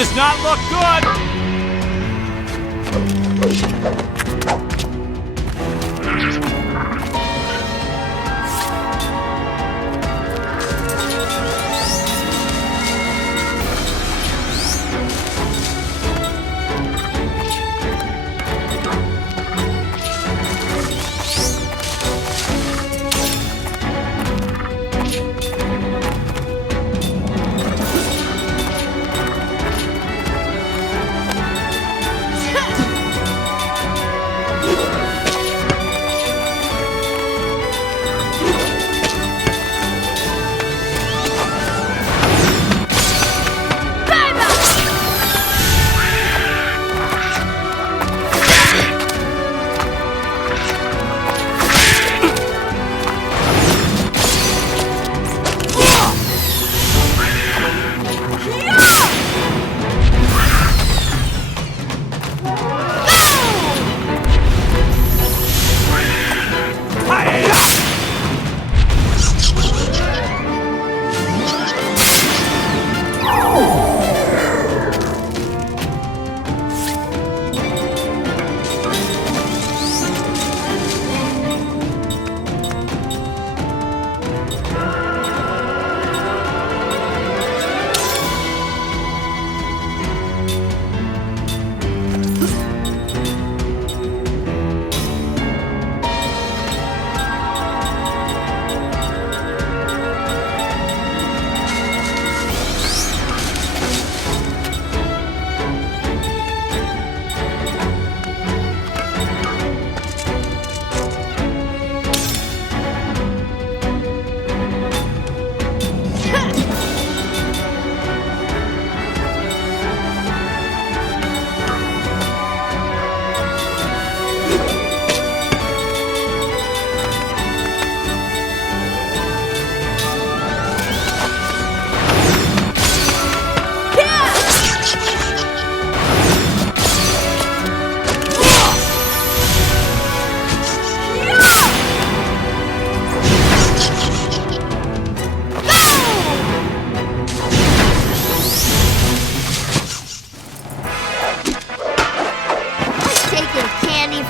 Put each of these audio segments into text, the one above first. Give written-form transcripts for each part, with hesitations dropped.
does not look good!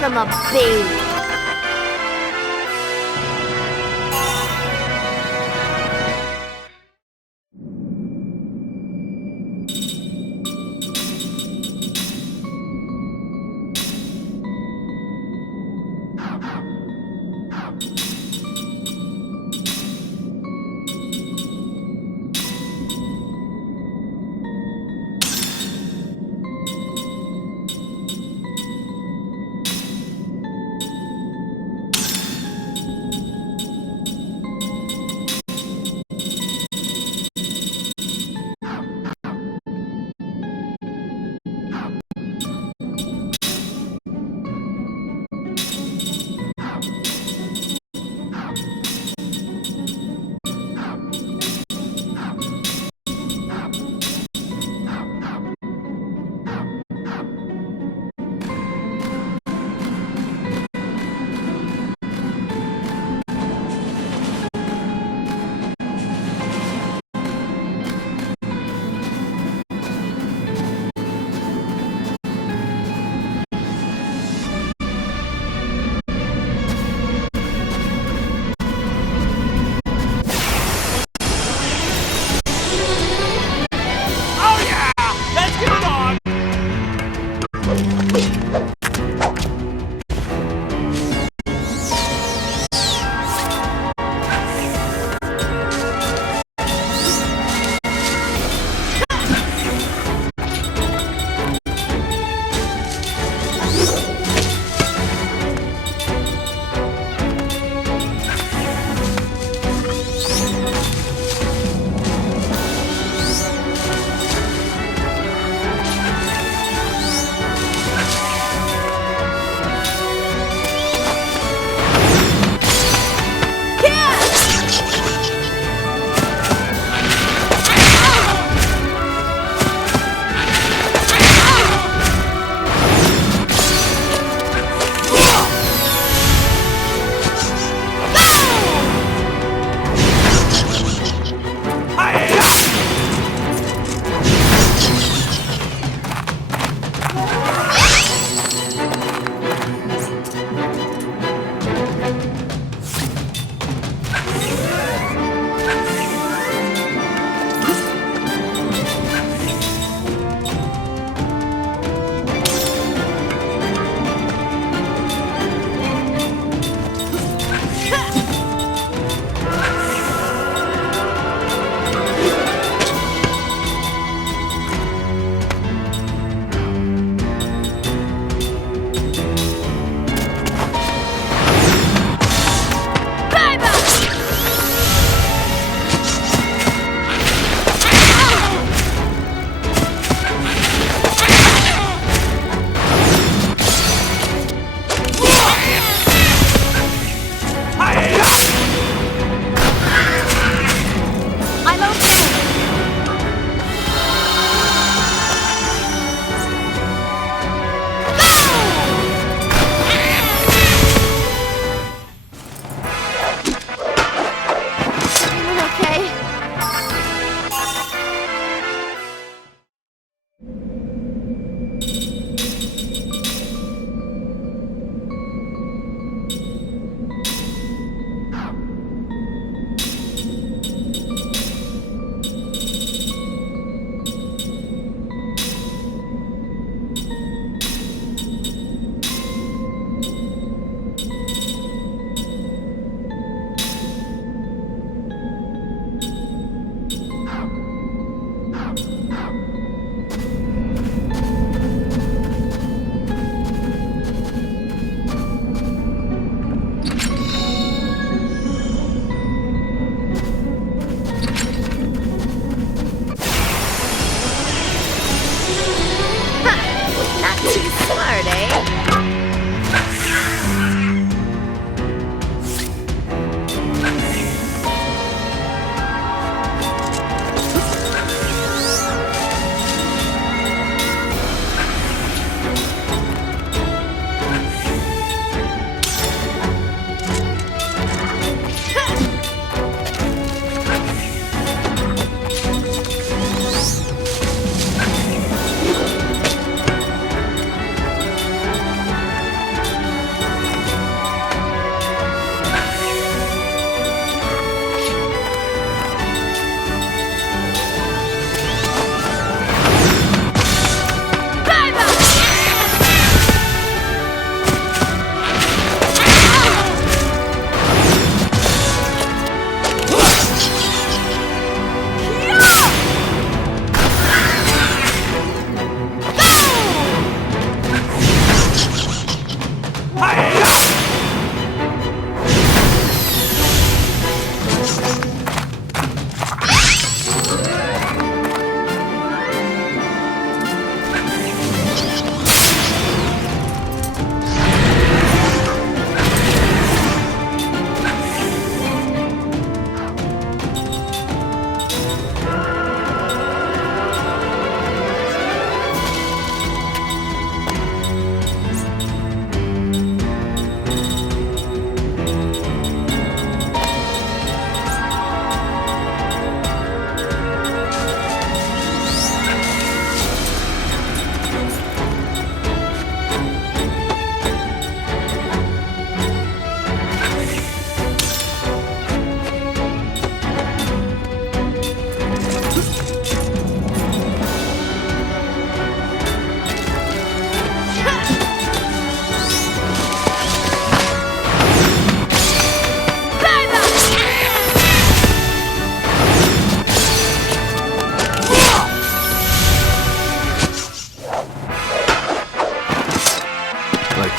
From a baby.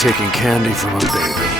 taking candy from a baby.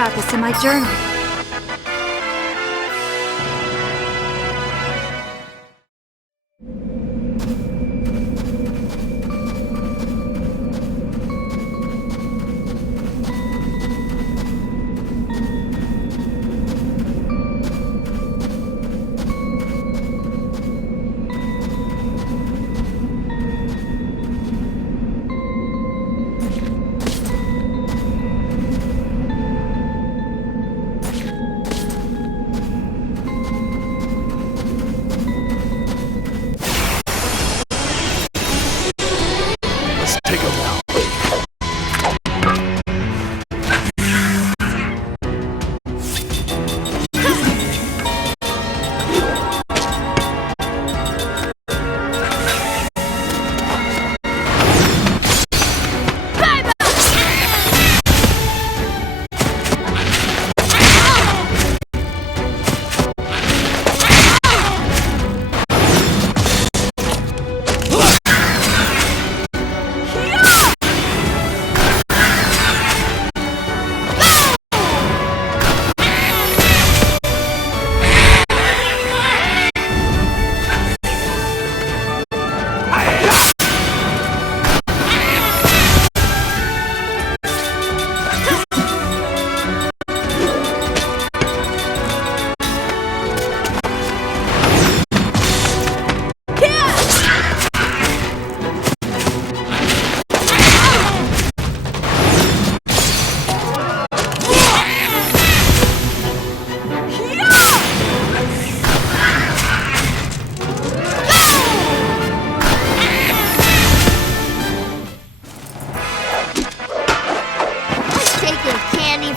about this in my journal.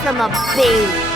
From a baby.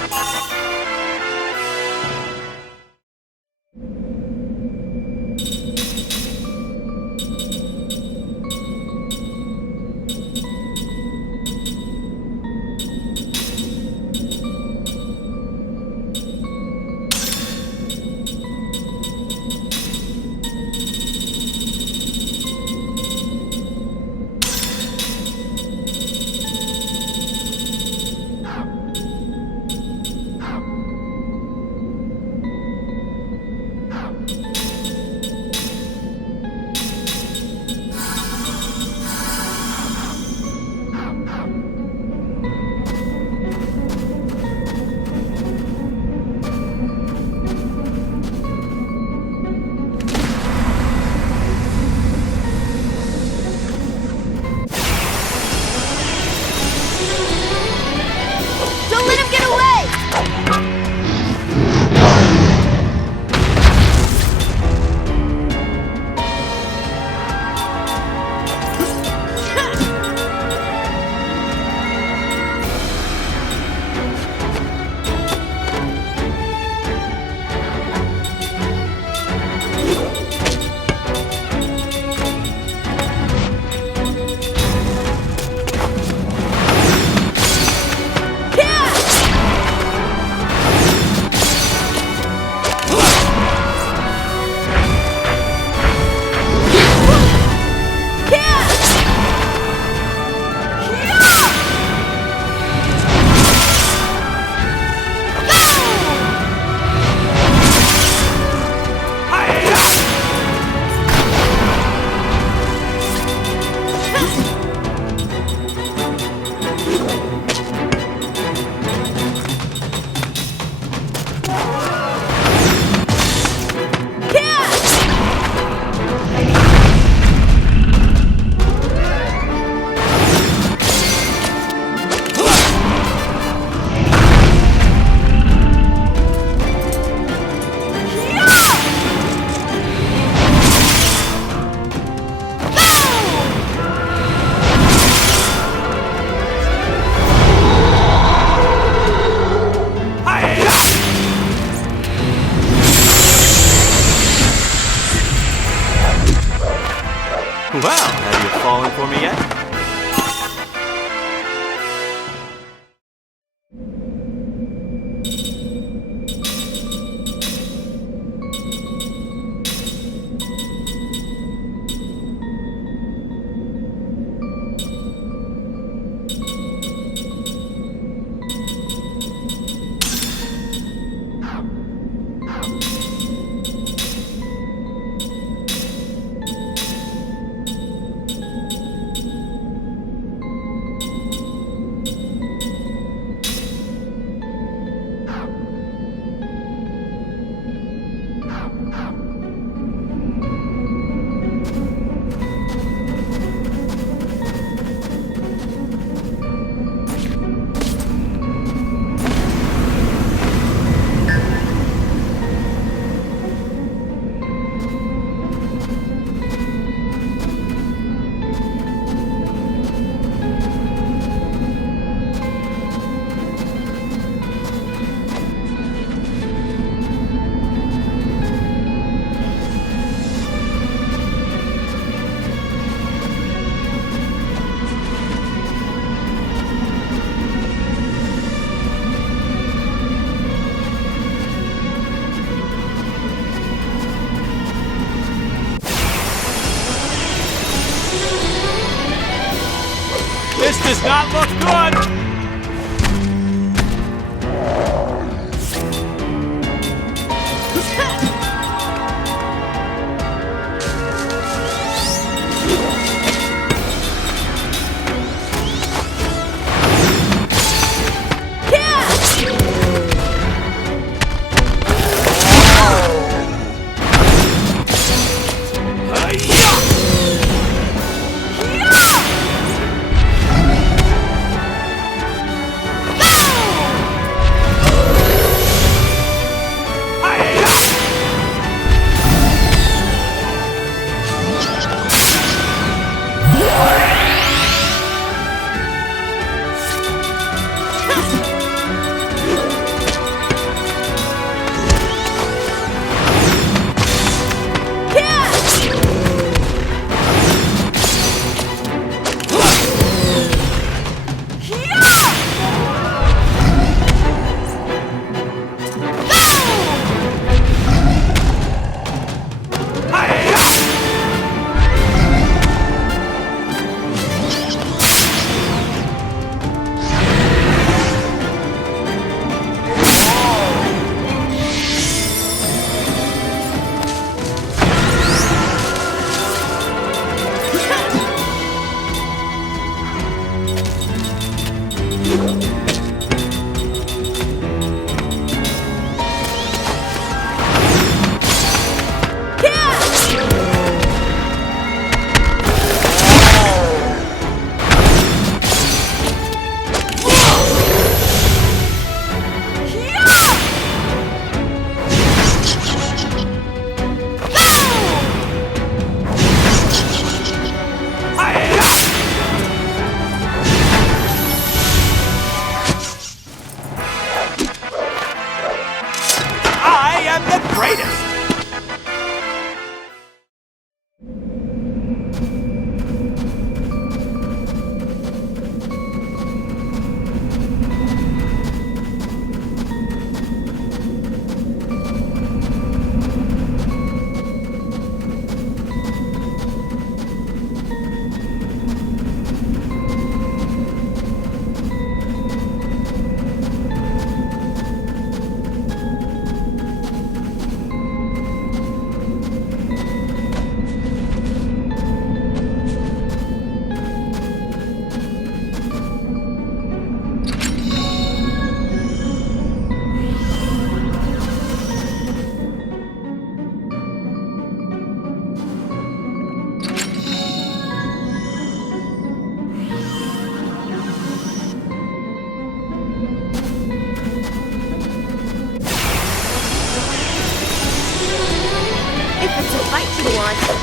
not look good!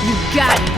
You got it!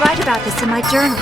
Write about this in my journal.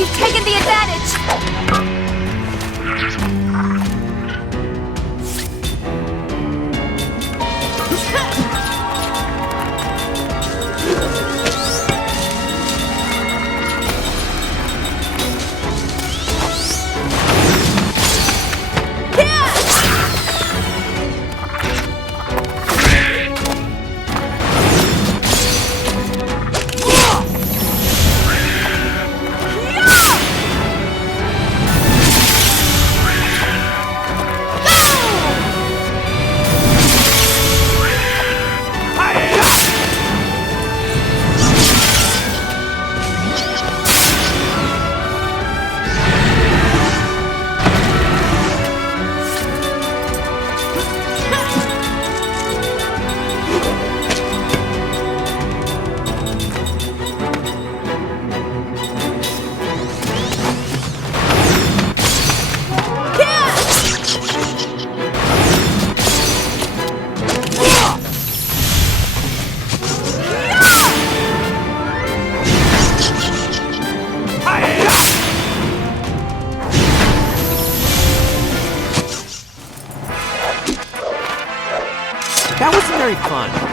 We've taken the advantage! That wasn't very fun.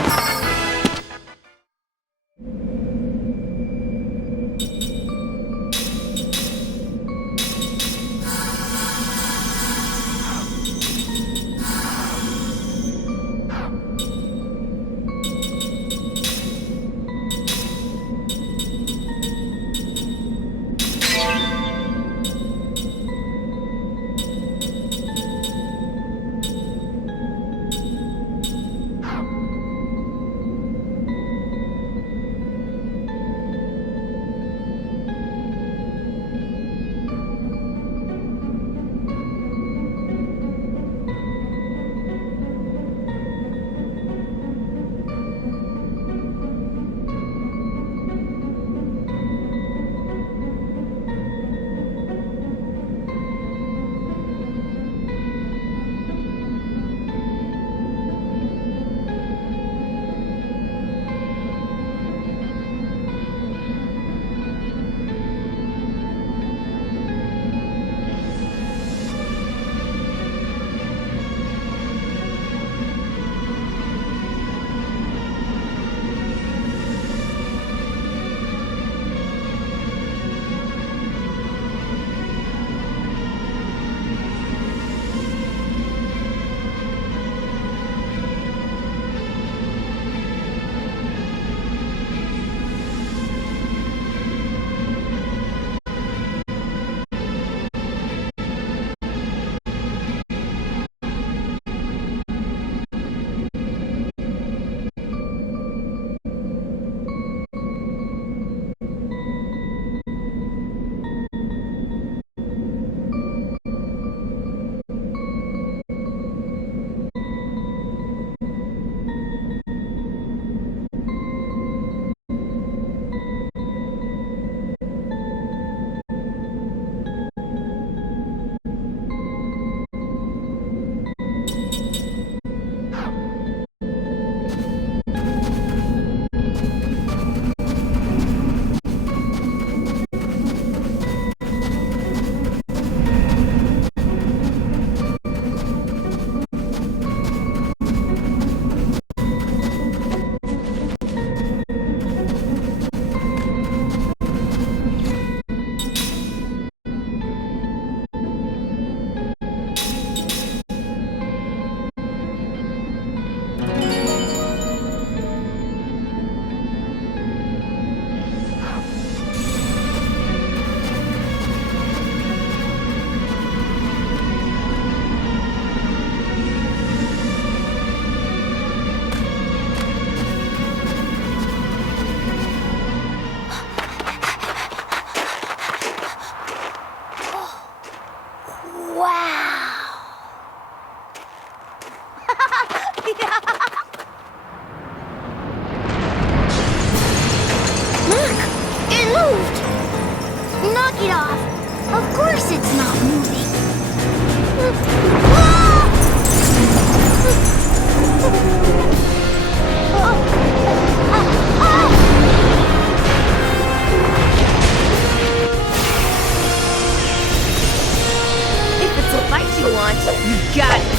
got it!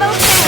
Ammo here!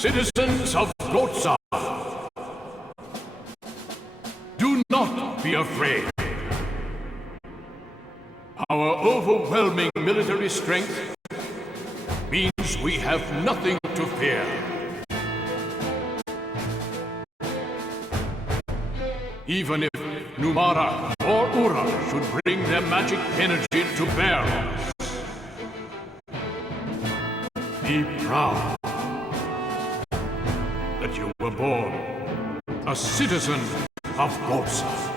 Citizens of Gotza, do not be afraid. Our overwhelming military strength means we have nothing to fear. Even if Numara or Ura should bring their magic energy to bear on us. Be proud that you were born a citizen of Gotza.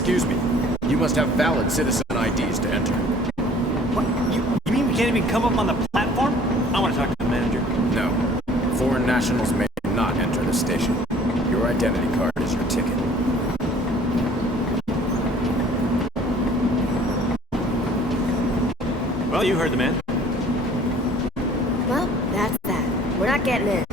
Excuse me. You must have valid citizen IDs to enter. What? You mean we can't even come up on the platform? I want to talk to the manager. No. Foreign nationals may not enter the station. Your identity card is your ticket. Well, you heard the man. Well, that's that. We're not getting in.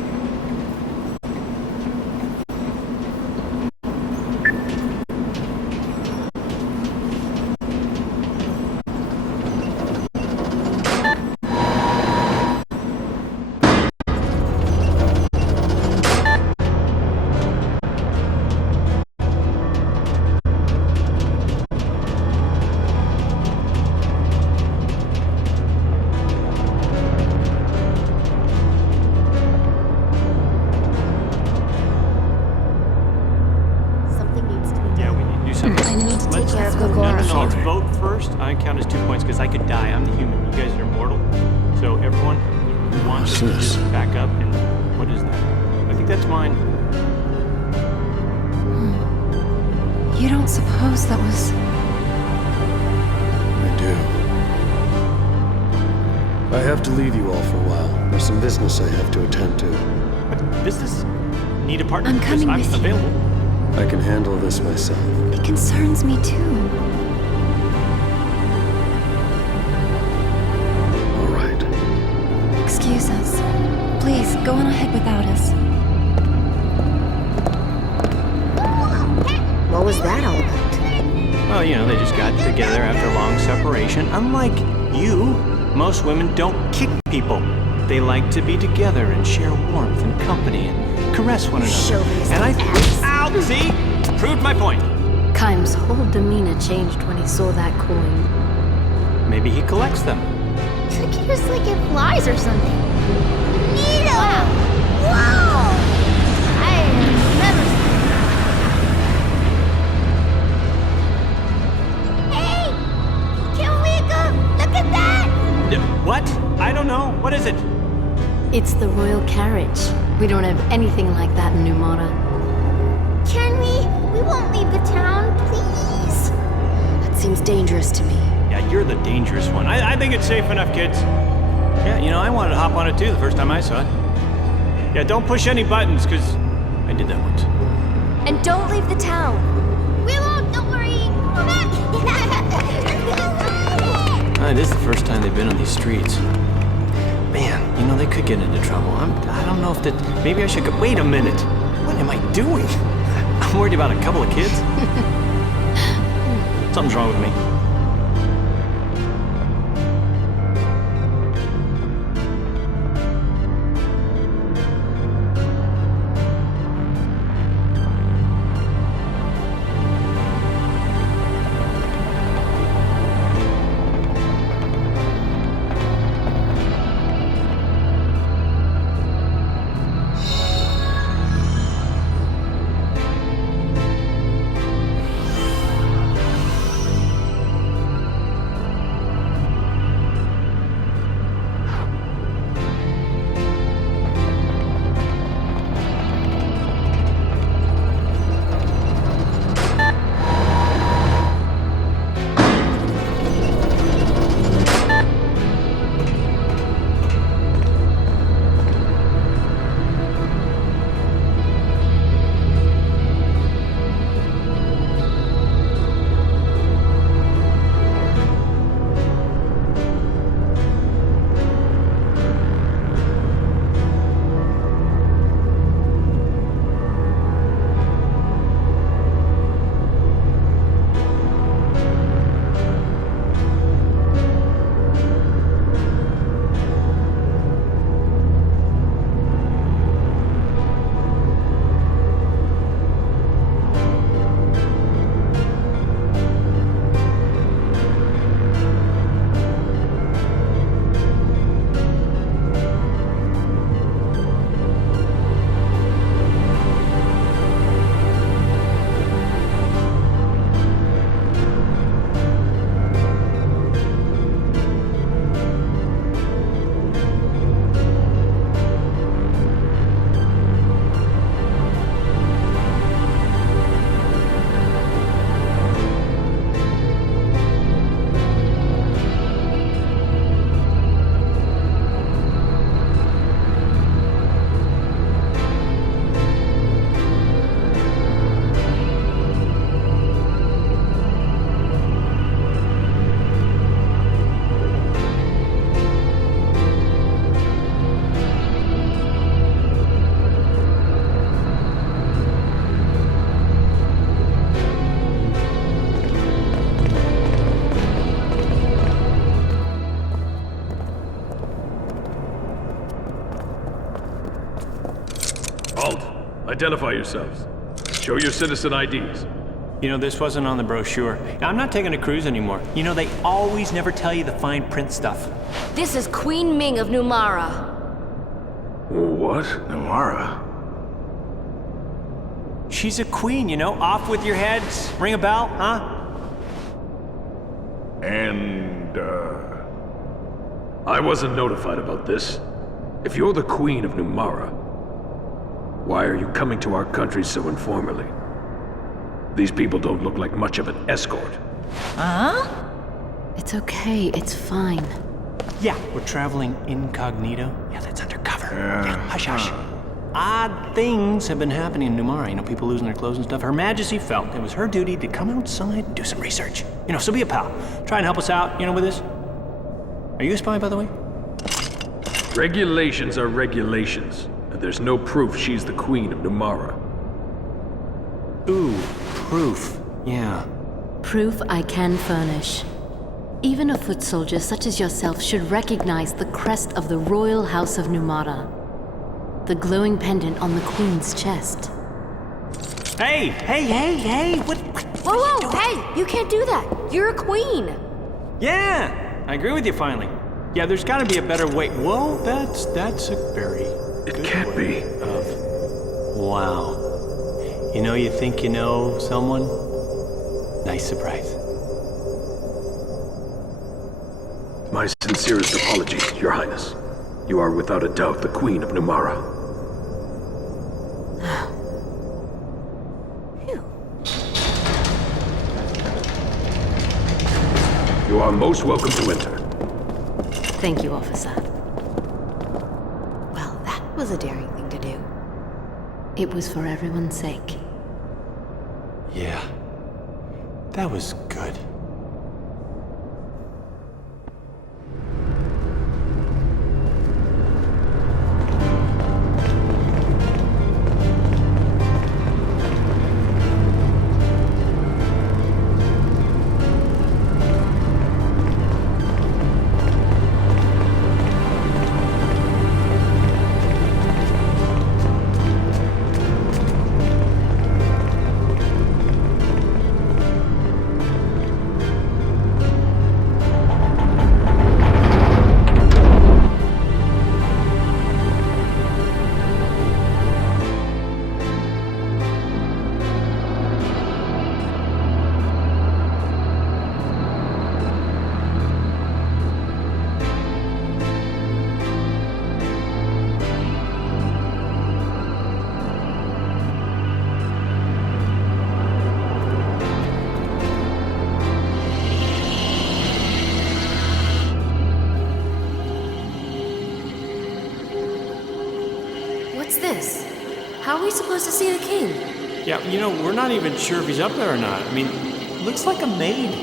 Let's vote first. I count as 2 points because I could die. I'm the human. You guys are immortal. So everyone who wants to just back up. And what is that? I think that's mine. You don't suppose that was... I do. I have to leave you all for a while. There's some business I have to attend to. But business? Need a partner? I'm coming with you. Available. I can handle this myself. It concerns me too. All right. Excuse us. Please, go on ahead without us. What was that all about? Well, you know, they just got together after a long separation. Unlike you, most women don't kick people. They like to be together and share warmth and company and caress one another. Chauvinist And I ass. Ow! See? Proved my point. Kaim's whole demeanor changed when he saw that coin. Maybe he collects them. Just like it flies or something. Neato! Wow! I never Hey! Can we go? Look at that! What? I don't know. What is it? It's the royal carriage. We don't have anything like that in Numata. Can we? We won't leave the town, please. That seems dangerous to me. Yeah, you're the dangerous one. I think it's safe enough, kids. Yeah, you know, I wanted to hop on it too the first time I saw it. Yeah, don't push any buttons, because I did that once. And don't leave the town. We won't, don't worry. We're back. This is the first time they've been on these streets. Man, you know, they could get into trouble. I don't know if that... Maybe I should go... Wait a minute. What am I doing? I'm worried about a couple of kids. Something's wrong with me. Identify yourselves. Show your citizen IDs. You know, this wasn't on the brochure. I'm not taking a cruise anymore. You know, they always never tell you the fine print stuff. This is Queen Ming of Numara. What? Namara? She's a queen, you know? Off with your heads. Ring a bell, huh? And, I wasn't notified about this. If you're the Queen of Numara, why are you coming to our country so informally? These people don't look like much of an escort. It's okay, it's fine. Yeah, we're traveling incognito. Yeah, that's undercover. Yeah, hush, hush. Odd things have been happening in Numara. You know, people losing their clothes and stuff. Her Majesty felt it was her duty to come outside and do some research. You know, so be a pal. Try and help us out, you know, with this. Are you a spy, by the way? Regulations are regulations, and there's no proof she's the Queen of Numara. Ooh, proof. Yeah. Proof I can furnish. Even a foot soldier such as yourself should recognize the crest of the Royal House of Numara. The glowing pendant on the Queen's chest. Hey! What Whoa, hey! You can't do that! You're a queen! Yeah! I agree with you finally. Yeah, there's gotta be a better way. Whoa, that's a very It can't be. Wow. You know, you think you know someone? Nice surprise. My sincerest apologies, Your Highness. You are without a doubt the Queen of Numara. You are most welcome to enter. Thank you, officer. Well, that was a daring thing to do. It was for everyone's sake. Yeah. That was good. What's this? How are we supposed to see the king? Yeah, you know, we're not even sure if he's up there or not. I mean, looks like a maid.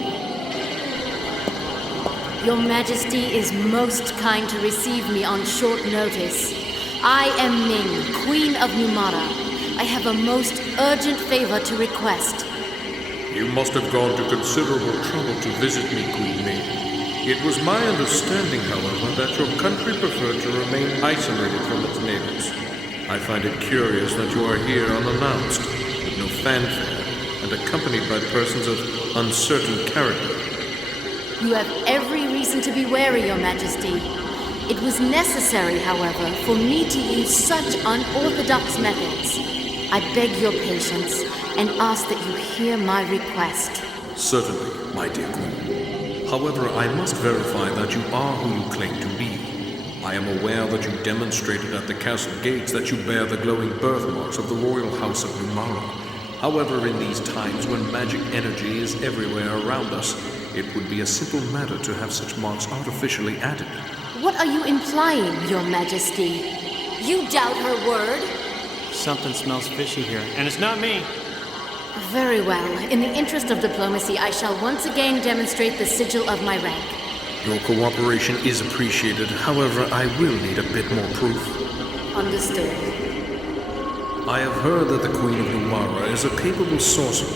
Your Majesty is most kind to receive me on short notice. I am Ming, Queen of Numara. I have a most urgent favor to request. You must have gone to considerable trouble to visit me, Queen Ming. It was my understanding, however, that your country preferred to remain isolated from its neighbors. I find it curious that you are here unannounced, with no fanfare, and accompanied by persons of uncertain character. You have every reason to be wary, Your Majesty. It was necessary, however, for me to use such unorthodox methods. I beg your patience and ask that you hear my request. Certainly, my dear Queen. However, I must verify that you are who you claim to be. I am aware that you demonstrated at the castle gates that you bear the glowing birthmarks of the royal house of Numara. However, in these times when magic energy is everywhere around us, it would be a simple matter to have such marks artificially added. What are you implying, Your Majesty? You doubt her word? Something smells fishy here, and it's not me. Very well. In the interest of diplomacy, I shall once again demonstrate the sigil of my rank. Your cooperation is appreciated. However, I will need a bit more proof. Understood. I have heard that the Queen of Numara is a capable sorcerer.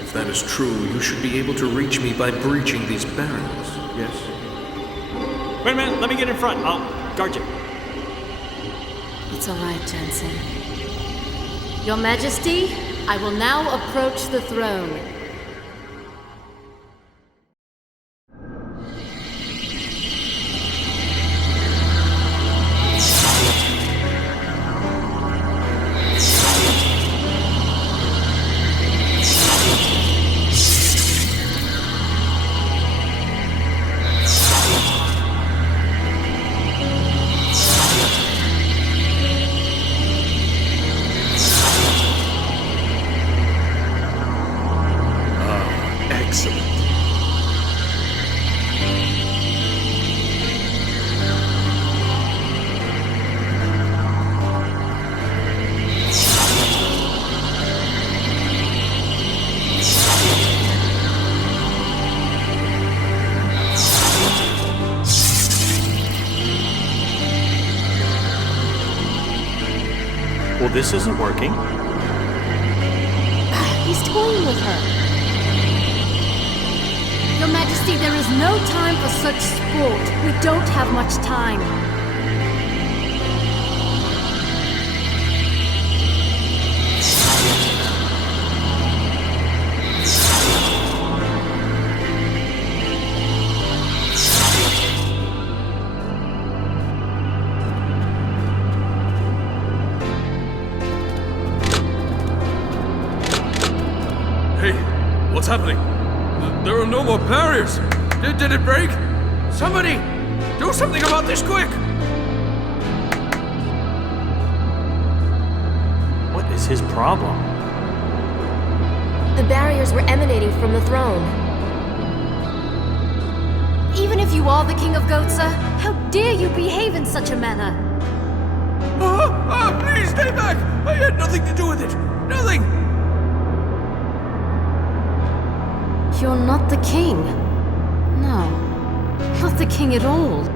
If that is true, you should be able to reach me by breaching these barriers, yes? Wait a minute, let me get in front. I'll guard you. It's all right, Jensen. Your Majesty, I will now approach the throne. Excellent. Well, this isn't working. He's toying with her. Your Majesty, there is no time for such sport. We don't have much time. Hey, what's happening? There are no more barriers! Did it break? Somebody! Do something about this quick! What is his problem? The barriers were emanating from the throne. Even if you are the King of Goatsa, how dare you behave in such a manner? Please stay back! I had nothing to do with it! Nothing! You're not the king. No, not the king at all.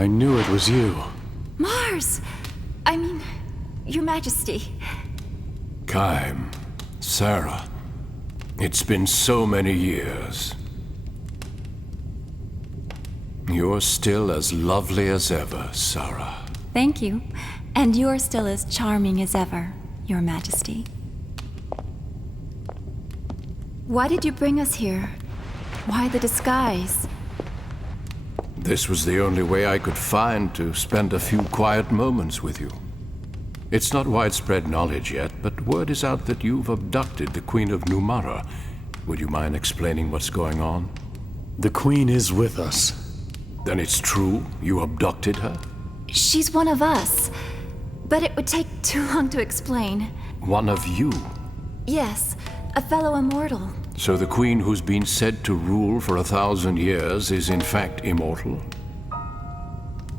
I knew it was you. Mars! I mean, Your Majesty. Kaim, Sarah. It's been so many years. You're still as lovely as ever, Sarah. Thank you. And you're still as charming as ever, Your Majesty. Why did you bring us here? Why the disguise? This was the only way I could find to spend a few quiet moments with you. It's not widespread knowledge yet, but word is out that you've abducted the Queen of Numara. Would you mind explaining what's going on? The Queen is with us. Then it's true you abducted her? She's one of us. But it would take too long to explain. One of you? Yes, a fellow immortal. So the Queen who's been said to rule for 1,000 years is in fact immortal?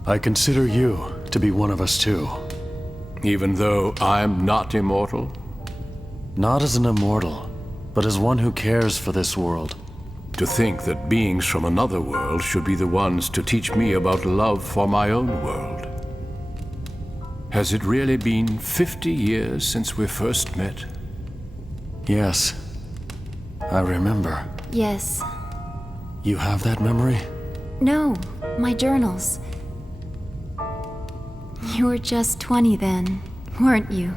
I consider you to be one of us too. Even though I'm not immortal? Not as an immortal, but as one who cares for this world. To think that beings from another world should be the ones to teach me about love for my own world. Has it really been 50 years since we first met? Yes. I remember. Yes. You have that memory? No, my journals. You were just 20 then, weren't you?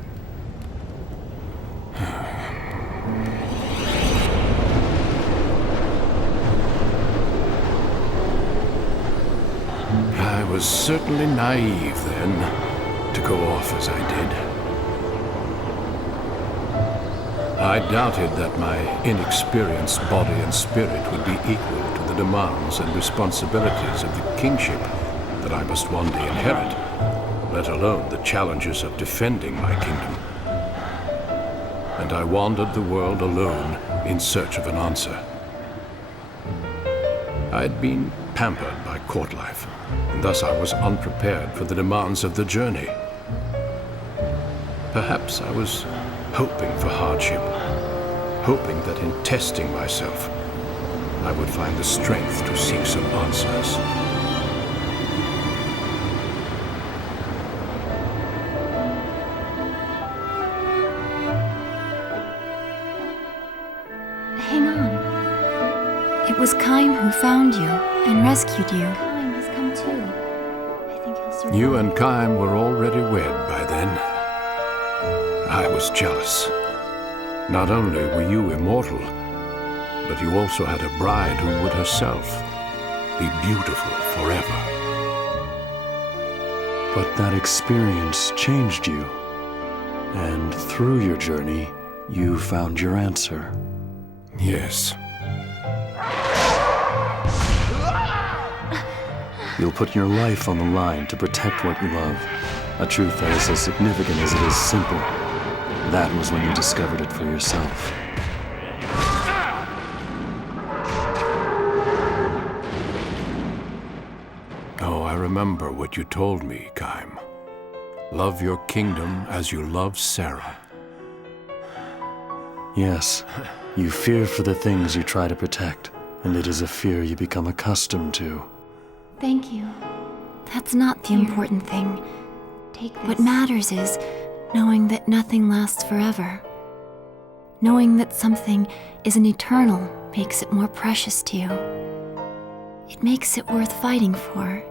I was certainly naive then, to go off as I did. I doubted that my inexperienced body and spirit would be equal to the demands and responsibilities of the kingship that I must one day inherit, let alone the challenges of defending my kingdom. And I wandered the world alone in search of an answer. I'd been pampered by court life, and thus I was unprepared for the demands of the journey. Perhaps I was hoping for hardship, hoping that in testing myself, I would find the strength to seek some answers. Hang on. It was Kaim who found you and rescued you. Kaim has come too. I think he'll survive. You and Kaim were already wed by then. I was jealous. Not only were you immortal, but you also had a bride who would herself be beautiful forever. But that experience changed you. And through your journey, you found your answer. Yes. You'll put your life on the line to protect what you love. A truth that is as significant as it is simple. That was when you discovered it for yourself. Oh, I remember what you told me, Kaim. Love your kingdom as you love Sarah. Yes, you fear for the things you try to protect, and it is a fear you become accustomed to. Thank you. That's not the important thing. Take this. What matters is knowing that nothing lasts forever. Knowing that something isn't eternal makes it more precious to you. It makes it worth fighting for.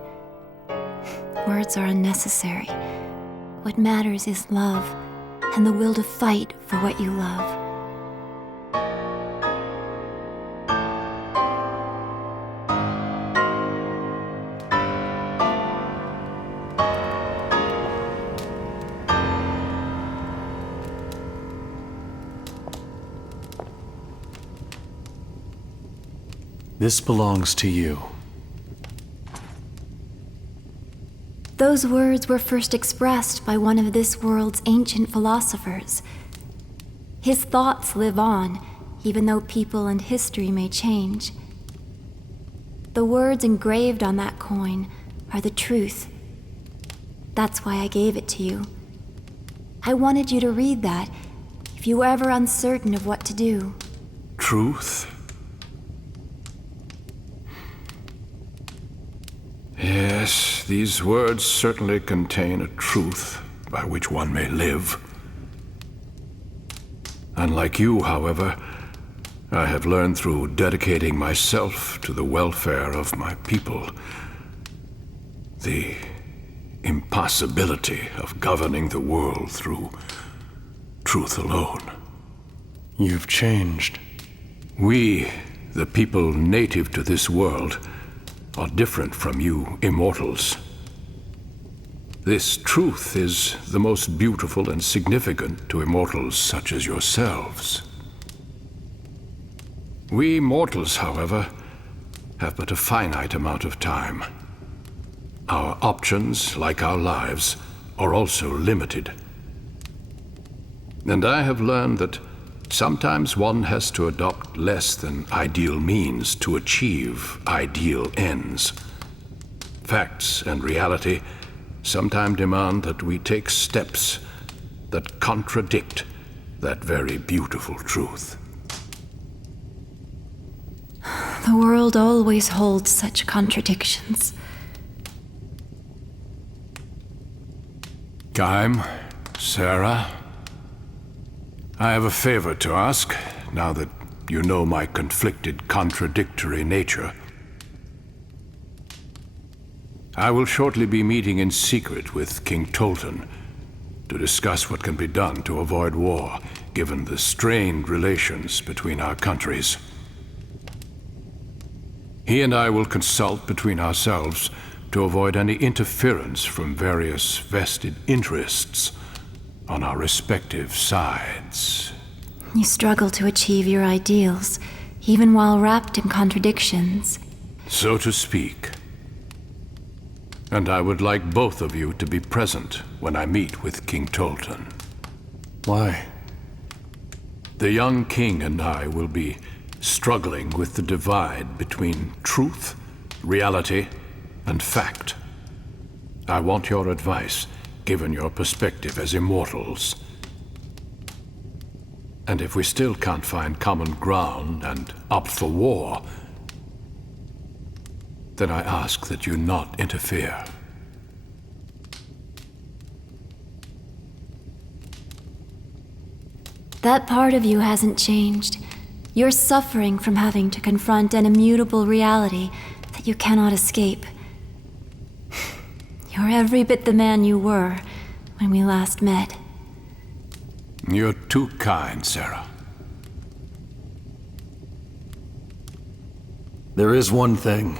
Words are unnecessary. What matters is love and the will to fight for what you love. This belongs to you. Those words were first expressed by one of this world's ancient philosophers. His thoughts live on, even though people and history may change. The words engraved on that coin are the truth. That's why I gave it to you. I wanted you to read that if you were ever uncertain of what to do. Truth? Yes, these words certainly contain a truth by which one may live. Unlike you, however, I have learned through dedicating myself to the welfare of my people the impossibility of governing the world through truth alone. You've changed. We, the people native to this world, are different from you immortals. This truth is the most beautiful and significant to immortals such as yourselves. We mortals, however, have but a finite amount of time. Our options, like our lives, are also limited. And I have learned that sometimes one has to adopt less than ideal means to achieve ideal ends. Facts and reality sometimes demand that we take steps that contradict that very beautiful truth. The world always holds such contradictions. Gaim, Sarah, I have a favor to ask, now that you know my conflicted, contradictory nature. I will shortly be meeting in secret with King Tolton to discuss what can be done to avoid war, given the strained relations between our countries. He and I will consult between ourselves to avoid any interference from various vested interests on our respective sides. You struggle to achieve your ideals, even while wrapped in contradictions. So to speak. And I would like both of you to be present when I meet with King Tolton. Why? The young king and I will be struggling with the divide between truth, reality, and fact. I want your advice, given your perspective as immortals. And if we still can't find common ground and opt for war, then I ask that you not interfere. That part of you hasn't changed. You're suffering from having to confront an immutable reality that you cannot escape. You're every bit the man you were when we last met. You're too kind, Sarah. There is one thing.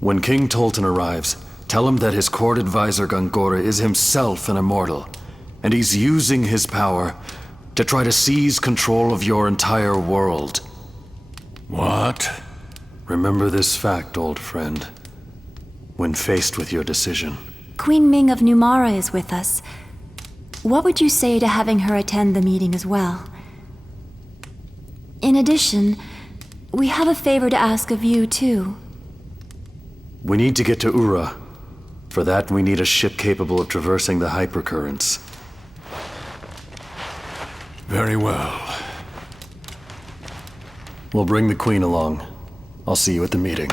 When King Tolton arrives, tell him that his court advisor Gongora is himself an immortal, and he's using his power to try to seize control of your entire world. What? Remember this fact, old friend, when faced with your decision. Queen Ming of Numara is with us. What would you say to having her attend the meeting as well? In addition, we have a favor to ask of you, too. We need to get to Ura. For that, we need a ship capable of traversing the hypercurrents. Very well. We'll bring the Queen along. I'll see you at the meeting.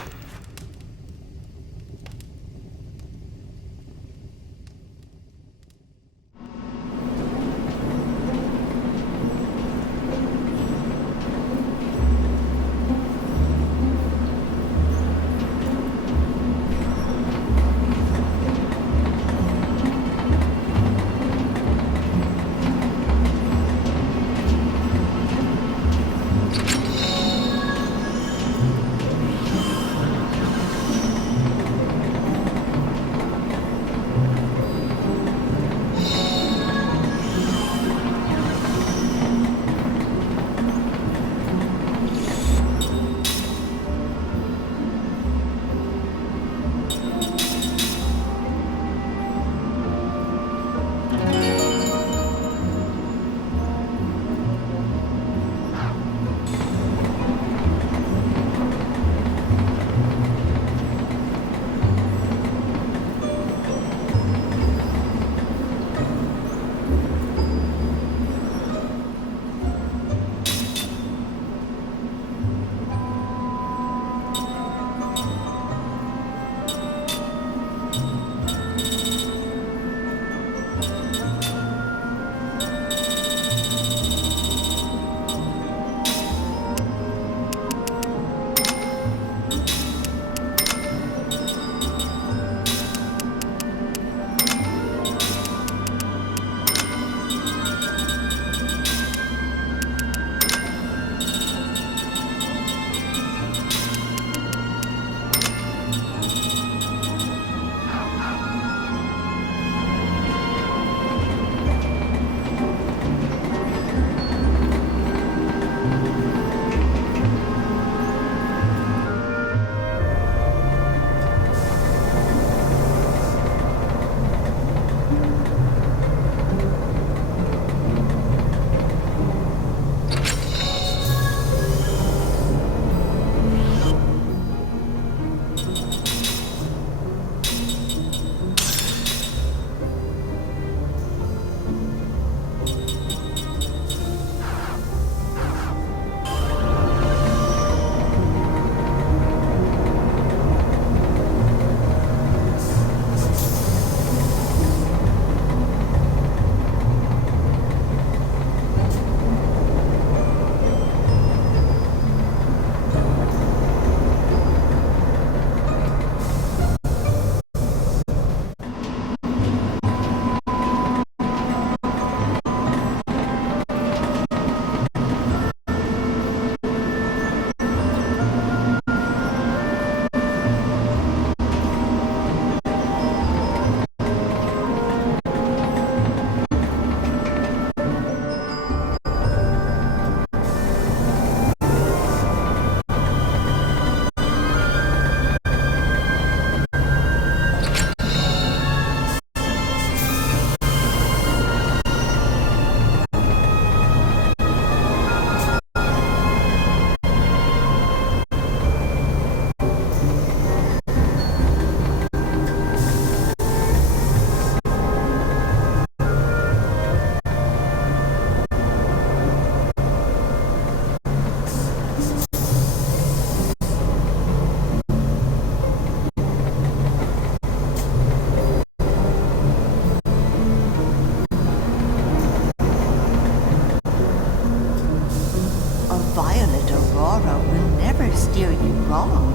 violet aurora will never steer you wrong.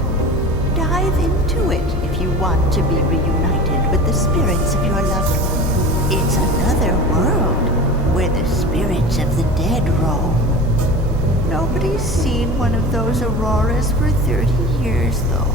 Dive into it if you want to be reunited with the spirits of your loved one. It's another world where the spirits of the dead roam. Nobody's seen one of those auroras for 30 years, though.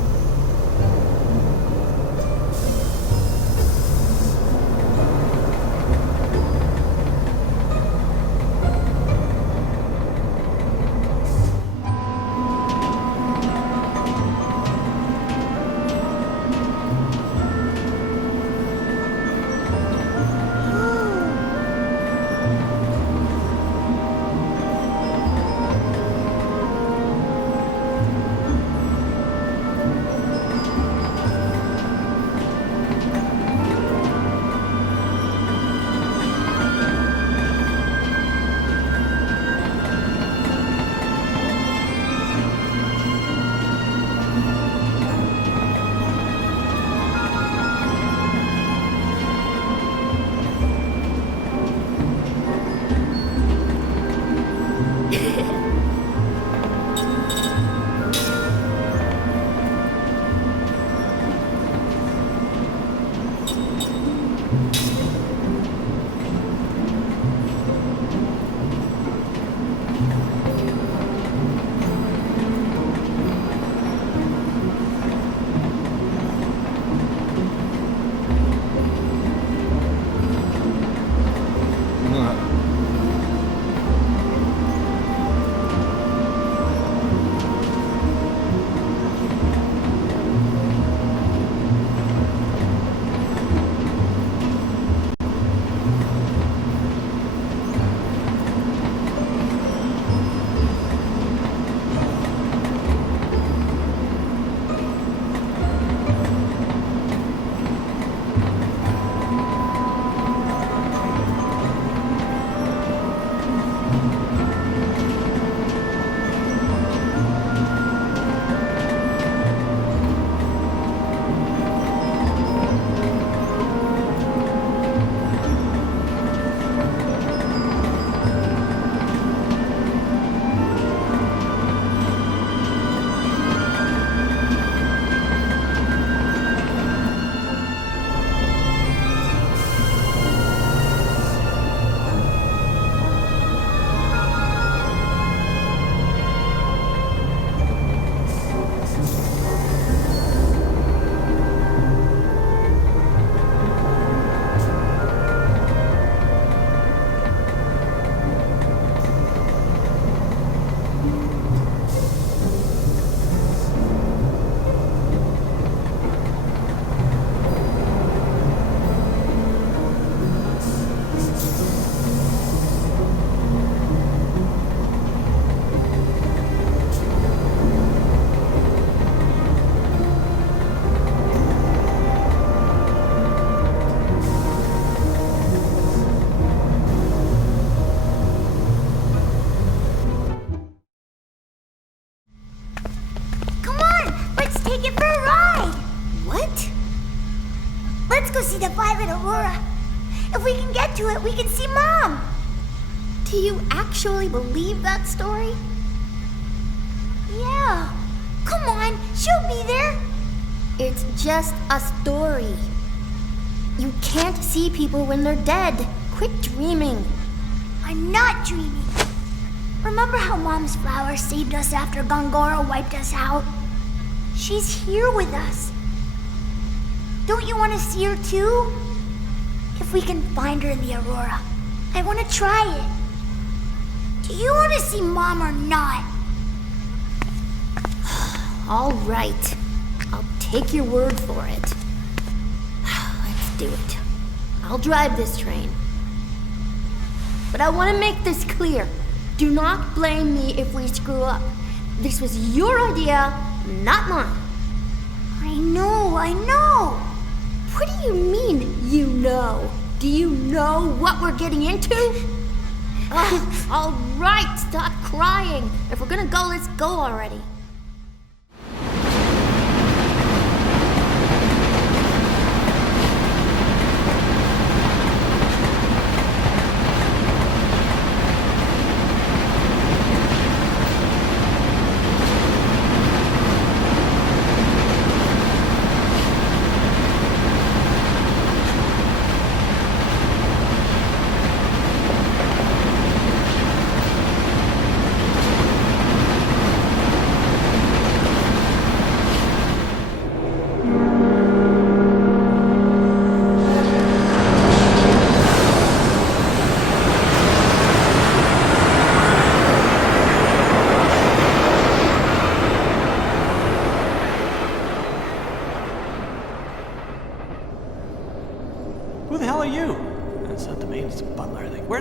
see the violet aurora. If we can get to it, we can see Mom. Do you actually believe that story? Yeah. Come on, she'll be there. It's just a story. You can't see people when they're dead. Quit dreaming. I'm not dreaming. Remember how Mom's flower saved us after Gongora wiped us out? She's here with us. Don't you want to see her too? If we can find her in the aurora, I want to try it. Do you want to see Mom or not? All right. I'll take your word for it. Let's do it. I'll drive this train. But I want to make this clear. Do not blame me if we screw up. This was your idea, not mine. I know. What do you mean, you know? Do you know what we're getting into? All right, stop crying. If we're gonna go, let's go already.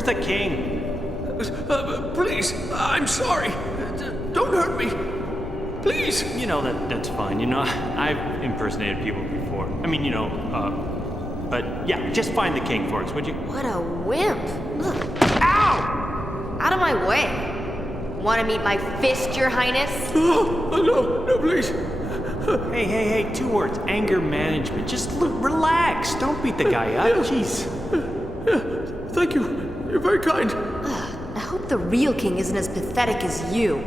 the king? Please, I'm sorry. Don't hurt me. Please. You know, that's fine. You know, I've impersonated people before. I mean, you know, but yeah, just find the king for us, would you? What a wimp. Ugh. Ow! Out of my way. Want to meet my fist, Your Highness? Oh, no, please. Hey, 2 words. Anger management. Just relax. Don't beat the guy up. Jeez. Yeah, thank you. You're very kind. I hope the real king isn't as pathetic as you.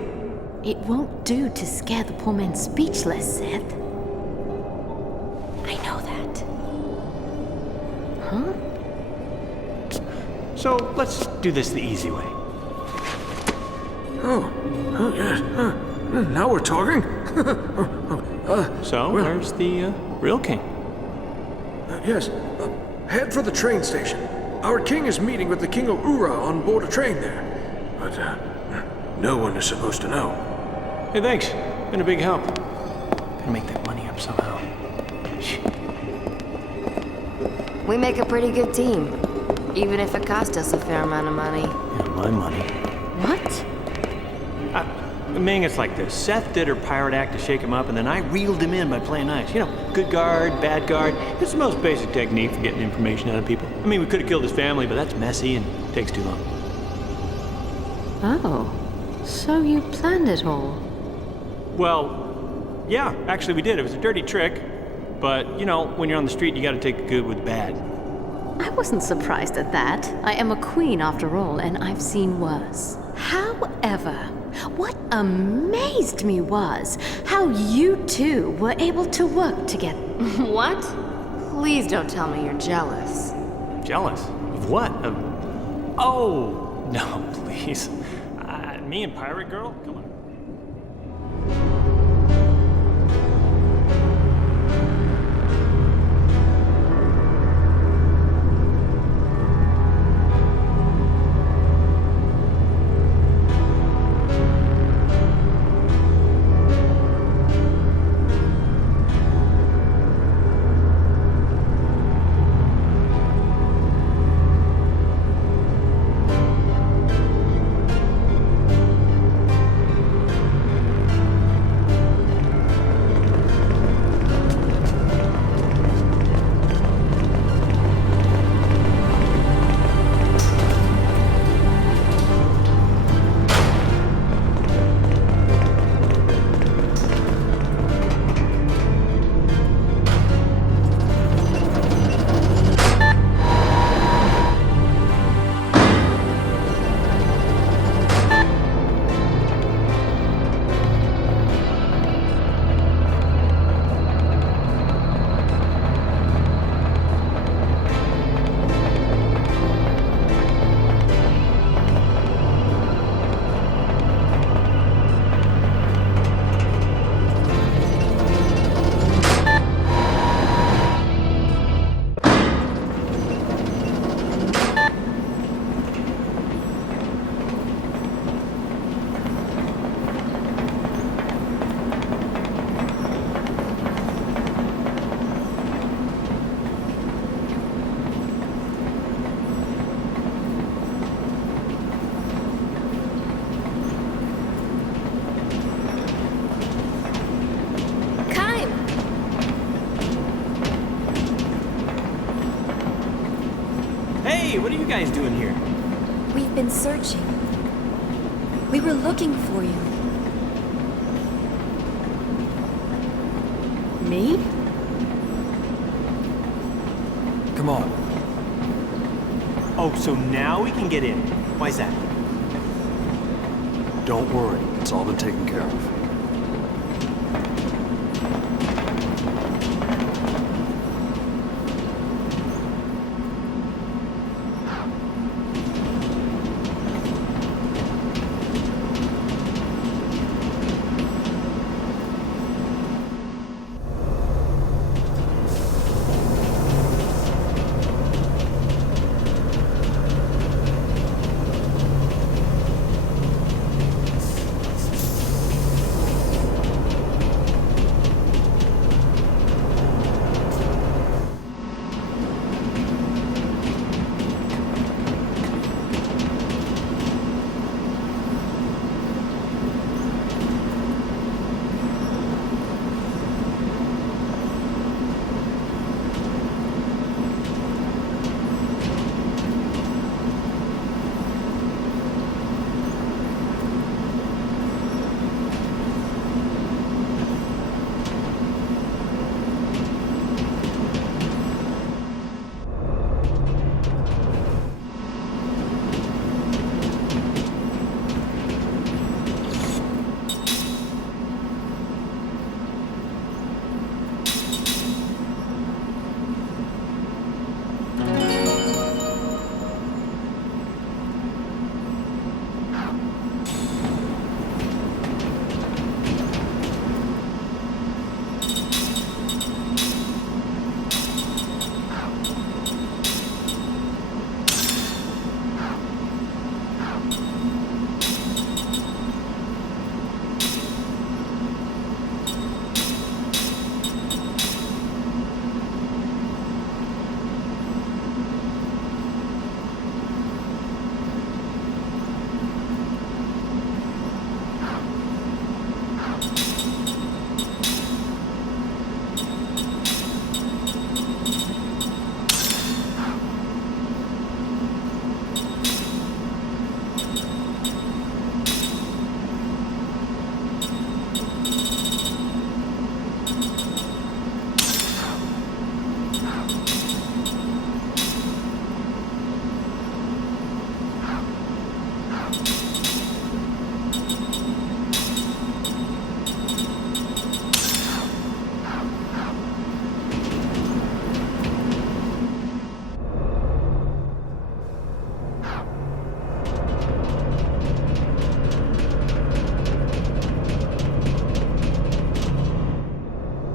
It won't do to scare the poor man speechless, Seth. I know that. Huh? So, let's do this the easy way. Oh, yes. Now we're talking. So, where's the real king? Yes. Head for the train station. Our king is meeting with the King of Ura on board a train there. But, no one is supposed to know. Hey, thanks. Been a big help. Gotta make that money up somehow. We make a pretty good team. Even if it cost us a fair amount of money. Yeah, my money. What? Ming, it's like this. Seth did her pirate act to shake him up, and then I reeled him in by playing nice. You know, good guard, bad guard. It's the most basic technique for getting information out of people. I mean, we could have killed his family, but that's messy and takes too long. Oh, so you planned it all? Well, yeah, actually we did. It was a dirty trick. But, you know, when you're on the street, you gotta take the good with the bad. I wasn't surprised at that. I am a queen after all, and I've seen worse. However, what amazed me was how you two were able to work together. What? Please don't tell me you're jealous. Jealous? Of what? Oh, no, please. Me and Pirate Girl? Come on. Hey, what are you guys doing here? We've been searching. We were looking for you. Me? Come on. Oh, so now we can get in. Why's that? Don't worry, it's all been taken care of.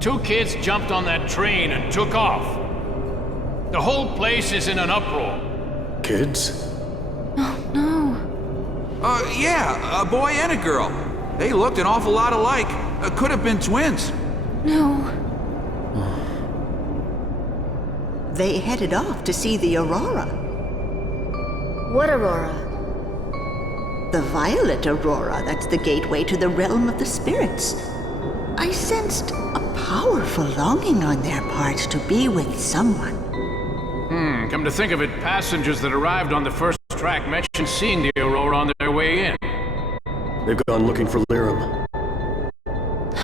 2 kids jumped on that train and took off. The whole place is in an uproar. Kids? Oh, no. Yeah, a boy and a girl. They looked an awful lot alike. Could have been twins. No. They headed off to see the aurora. What aurora? The violet aurora that's the gateway to the realm of the spirits. I sensed a powerful longing on their part to be with someone. Come to think of it, passengers that arrived on the first track mentioned seeing the aurora on their way in. They've gone looking for Lyrum.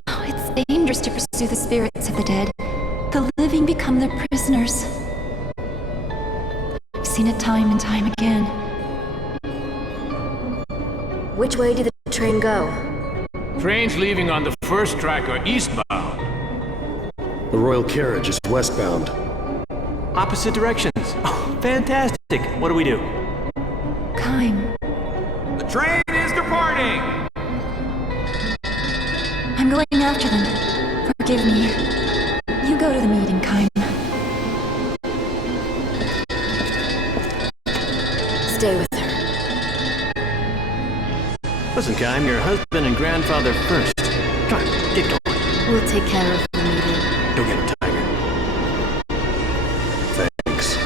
Oh, it's dangerous to pursue the spirits of the dead. The living become their prisoners. I've seen it time and time again. Which way did the train go? Trains leaving on the first track are eastbound. The royal carriage is westbound. Opposite directions. Oh, fantastic. What do we do? Kaim. The train is departing! I'm going after them. Forgive me. You go to the meeting, Kaim. Stay with her. Listen, Kai, I'm your husband and grandfather first. Come on, get going. We'll take care of the meeting. Go get him, Tiger. Thanks.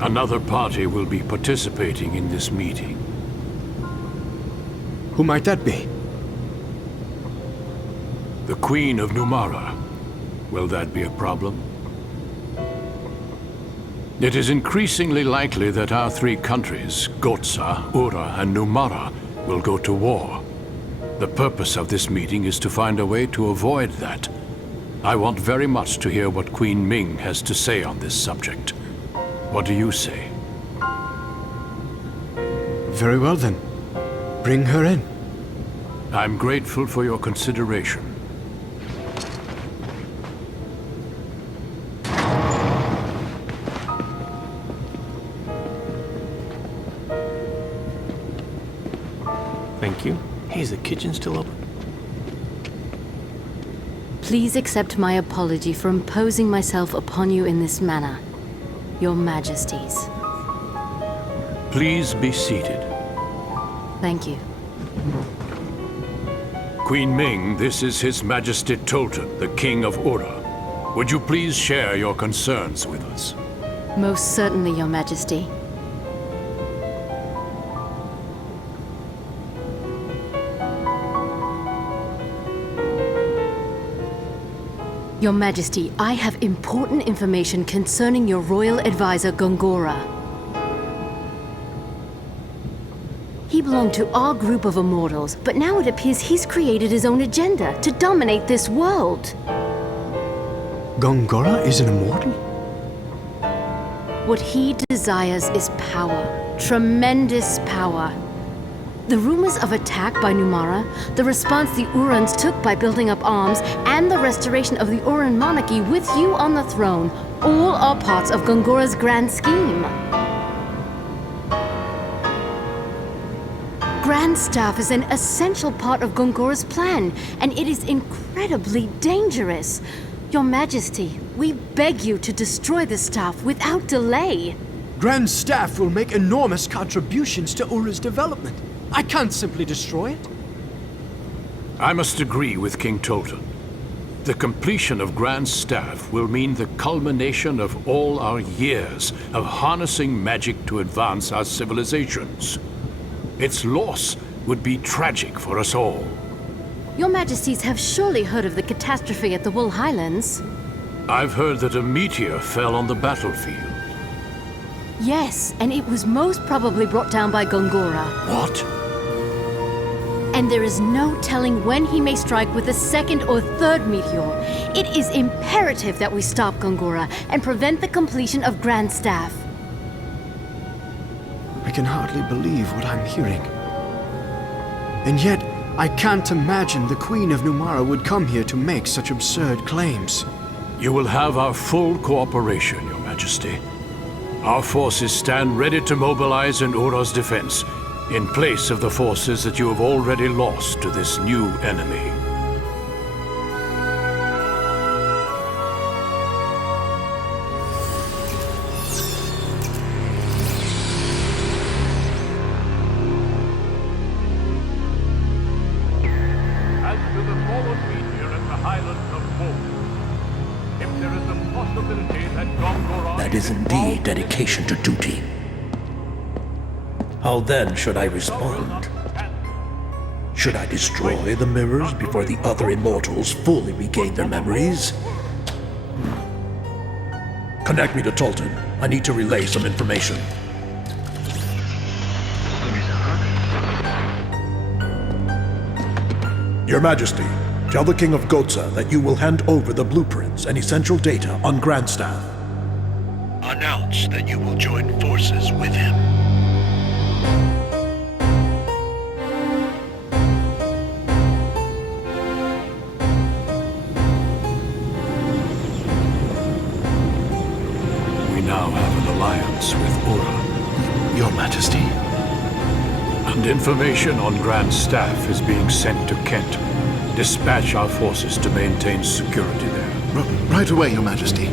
Another party will be participating in this meeting. Who might that be? The Queen of Numara. Will that be a problem? It is increasingly likely that our 3 countries, Gotza, Ura, and Numara, will go to war. The purpose of this meeting is to find a way to avoid that. I want very much to hear what Queen Ming has to say on this subject. What do you say? Very well then. Bring her in. I'm grateful for your consideration. Thank you. Hey, is the kitchen still open? Please accept my apology for imposing myself upon you in this manner. Your Majesties. Please be seated. Thank you. Queen Ming, this is His Majesty Tolton, the King of Ura. Would you please share your concerns with us? Most certainly, Your Majesty. Your Majesty, I have important information concerning your royal advisor, Gongora. He belonged to our group of immortals, but now it appears he's created his own agenda to dominate this world. Gongora is an immortal? What he desires is power. Tremendous power. The rumors of attack by Numara, the response the Urans took by building up arms, and the restoration of the Uran monarchy with you on the throne, all are parts of Gongora's grand scheme. Grand Staff is an essential part of Gongora's plan, and it is incredibly dangerous. Your Majesty, we beg you to destroy the staff without delay. Grand Staff will make enormous contributions to Ura's development. I can't simply destroy it. I must agree with King Tolton. The completion of Grand Staff will mean the culmination of all our years of harnessing magic to advance our civilizations. Its loss would be tragic for us all. Your Majesties have surely heard of the catastrophe at the Wool Highlands. I've heard that a meteor fell on the battlefield. Yes, and it was most probably brought down by Gongora. What? And there is no telling when he may strike with a second or third meteor. It is imperative that we stop Gongora and prevent the completion of Grand Staff. I can hardly believe what I'm hearing. And yet, I can't imagine the Queen of Numara would come here to make such absurd claims. You will have our full cooperation, Your Majesty. Our forces stand ready to mobilize in Ura's defense, in place of the forces that you have already lost to this new enemy. As to the fallen meteor at the Highlands of Wool, if there is a possibility that Gongora... That is indeed dedication to duty. How then should I respond? Should I destroy the mirrors before the other immortals fully regain their memories? Connect me to Tolton. I need to relay some information. Your Majesty, tell the King of Gotza that you will hand over the blueprints and essential data on Grandstaff. Announce that you will join forces with him. We now have an alliance with Ura. Your Majesty? And information on Grand Staff is being sent to Kent. Dispatch our forces to maintain security there. Right away, Your Majesty.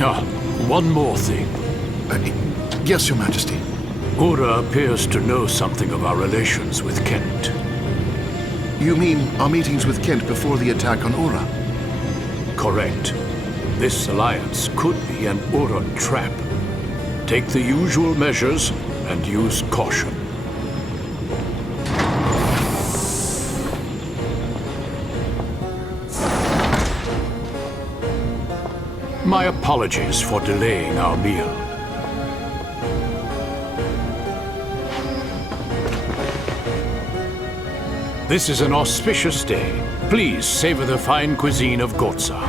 Ah, one more thing. Yes, Your Majesty. Ura appears to know something of our relations with Kent. You mean our meetings with Kent before the attack on Ura? Correct. This alliance could be an Uran trap. Take the usual measures and use caution. My apologies for delaying our meal. This is an auspicious day. Please savor the fine cuisine of Gotza.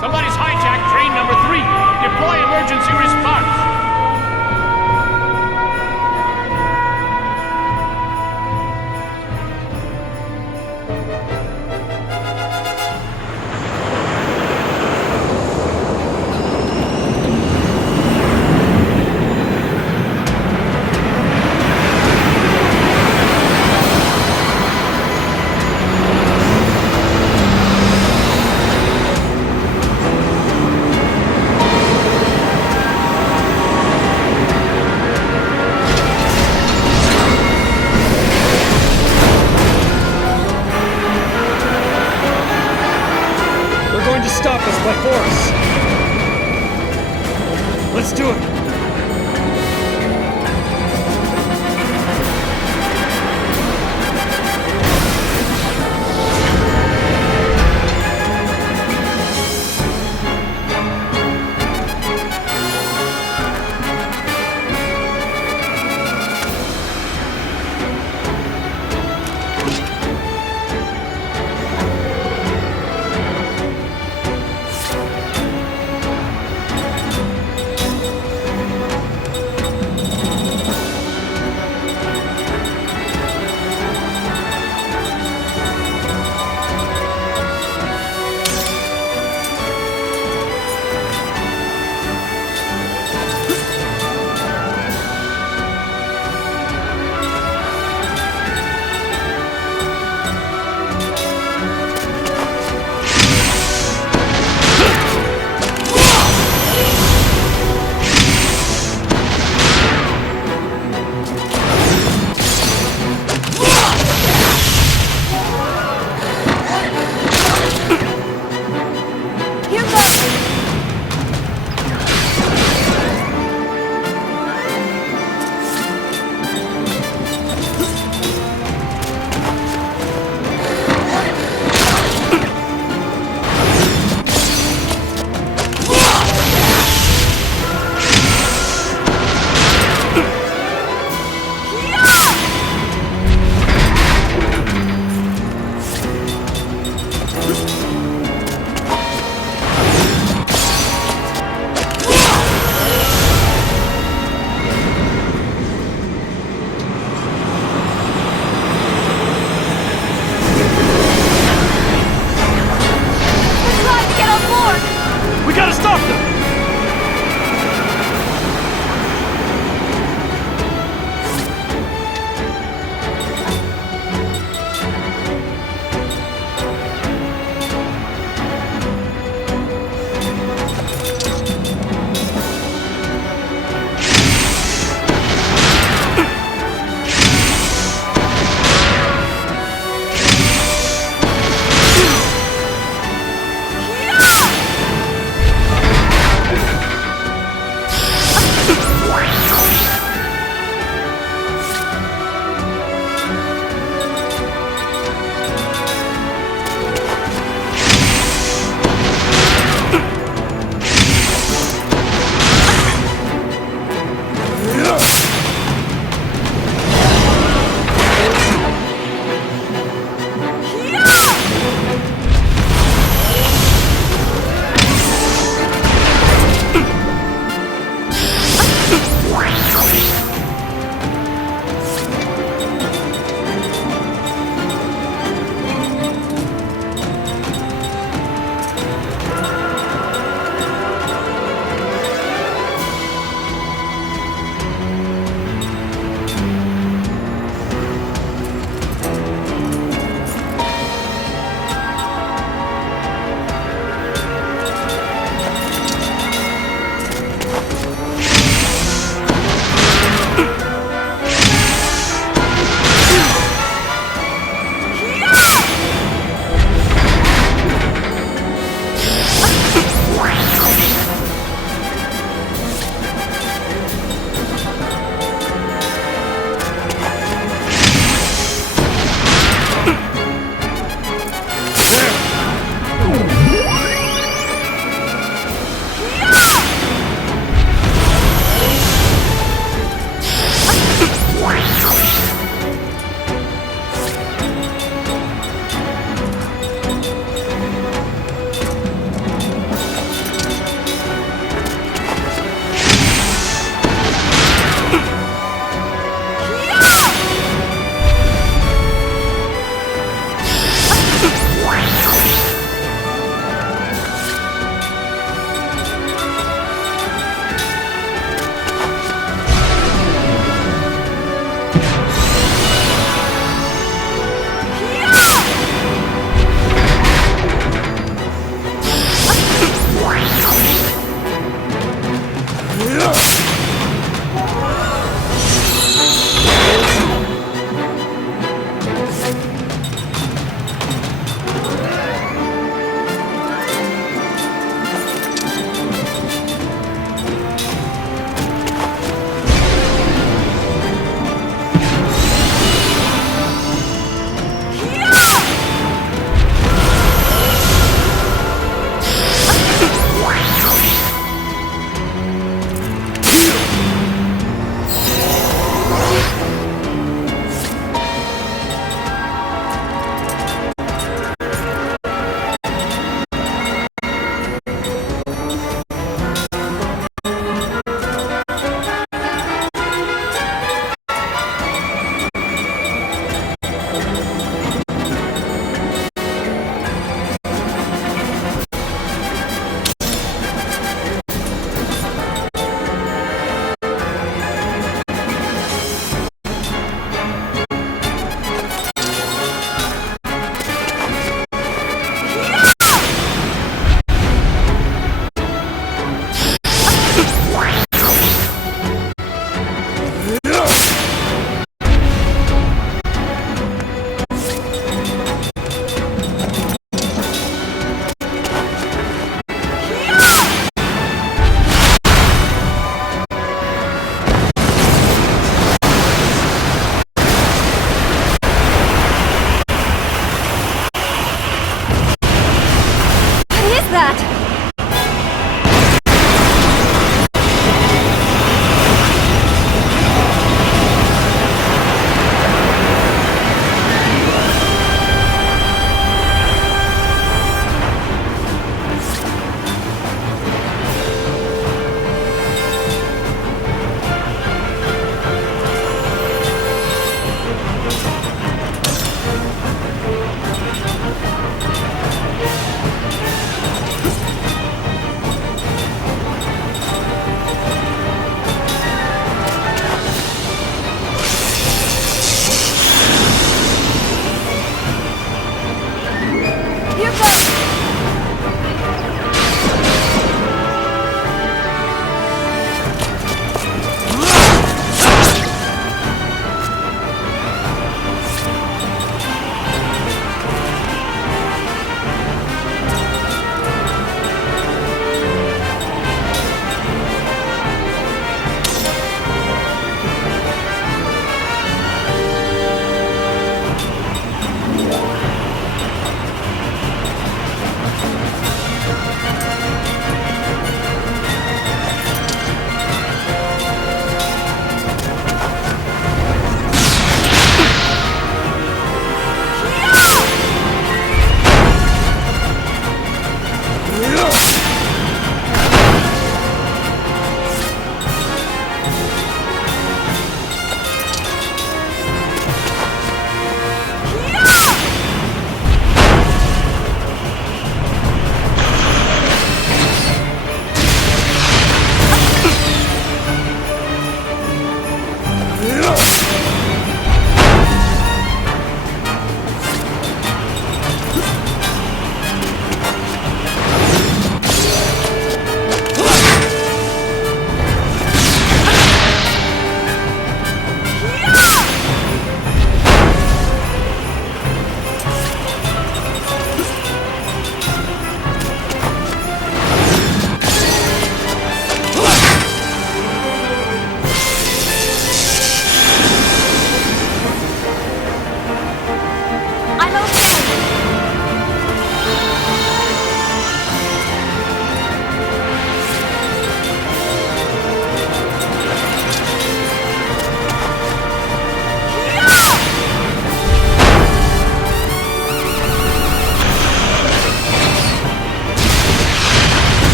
Somebody's hijacked train number 3. Deploy emergency response. Stop us by force. Let's do it.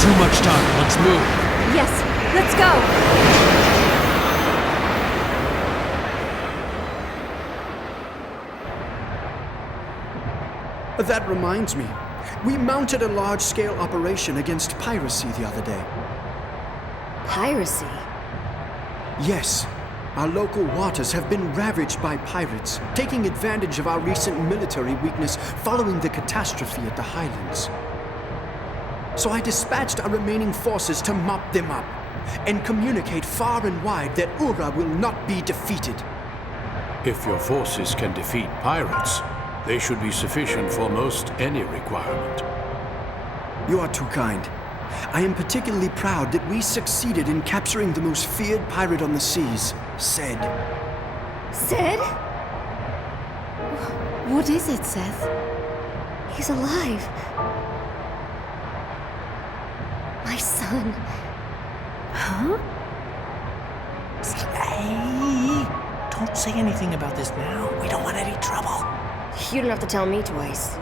too much time. Let's move. Yes, let's go! That reminds me. We mounted a large-scale operation against piracy the other day. Piracy? Yes. Our local waters have been ravaged by pirates, taking advantage of our recent military weakness following the catastrophe at the Highlands. So I dispatched our remaining forces to mop them up and communicate far and wide that Ura will not be defeated. If your forces can defeat pirates, they should be sufficient for most any requirement. You are too kind. I am particularly proud that we succeeded in capturing the most feared pirate on the seas, Zed. Zed? What is it, Seth? He's alive. My son. Huh? Hey! Don't say anything about this now. We don't want any trouble. You don't have to tell me twice.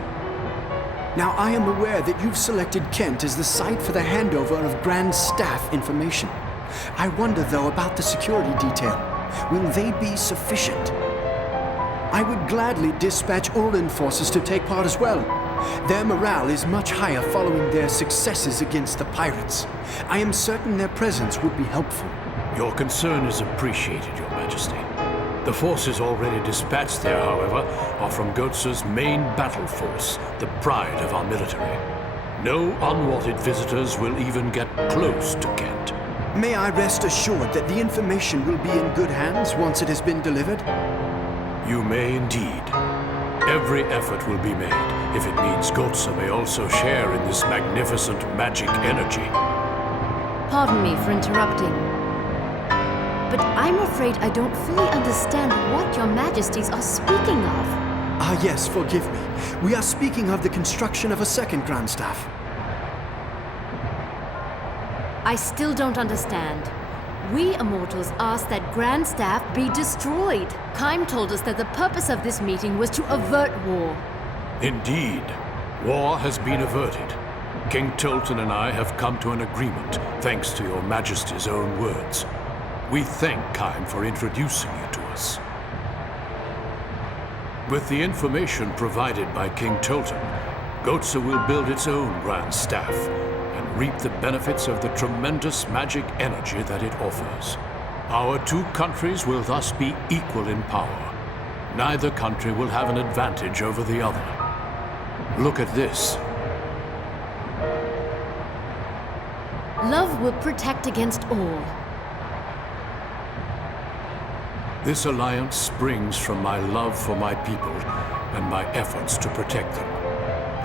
Now, I am aware that you've selected Kent as the site for the handover of Grand Staff information. I wonder, though, about the security detail. Will they be sufficient? I would gladly dispatch Urin forces to take part as well. Their morale is much higher following their successes against the pirates. I am certain their presence would be helpful. Your concern is appreciated, Your Majesty. The forces already dispatched there, however, are from Goetze's main battle force, the pride of our military. No unwanted visitors will even get close to Kent. May I rest assured that the information will be in good hands once it has been delivered? You may indeed. Every effort will be made if it means Goetze may also share in this magnificent magic energy. Pardon me for interrupting, but I'm afraid I don't fully understand what your majesties are speaking of. Ah, yes, forgive me. We are speaking of the construction of a second Grand Staff. I still don't understand. We immortals asked that Grand Staff be destroyed. Kaim told us that the purpose of this meeting was to avert war. Indeed. War has been averted. King Tolton and I have come to an agreement, thanks to Your Majesty's own words. We thank Kaim for introducing you to us. With the information provided by King Tolton, Goetze will build its own Grand Staff and reap the benefits of the tremendous magic energy that it offers. Our two countries will thus be equal in power. Neither country will have an advantage over the other. Look at this. Love will protect against all. This alliance springs from my love for my people and my efforts to protect them.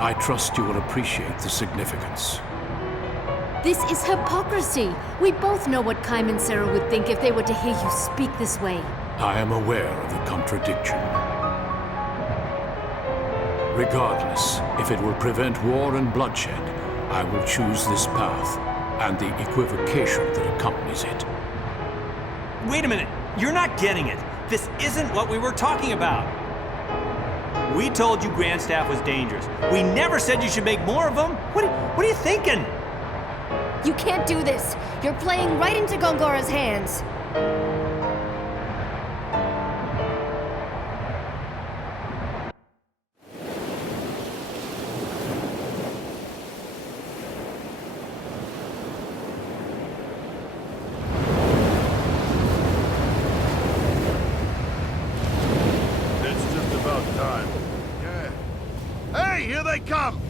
I trust you will appreciate the significance. This is hypocrisy. We both know what Kaim and Sarah would think if they were to hear you speak this way. I am aware of the contradiction. Regardless, if it will prevent war and bloodshed, I will choose this path and the equivocation that accompanies it. Wait a minute! You're not getting it! This isn't what we were talking about! We told you Grand Staff was dangerous. We never said you should make more of them! What are you thinking? You can't do this! You're playing right into Gongora's hands! Here they come!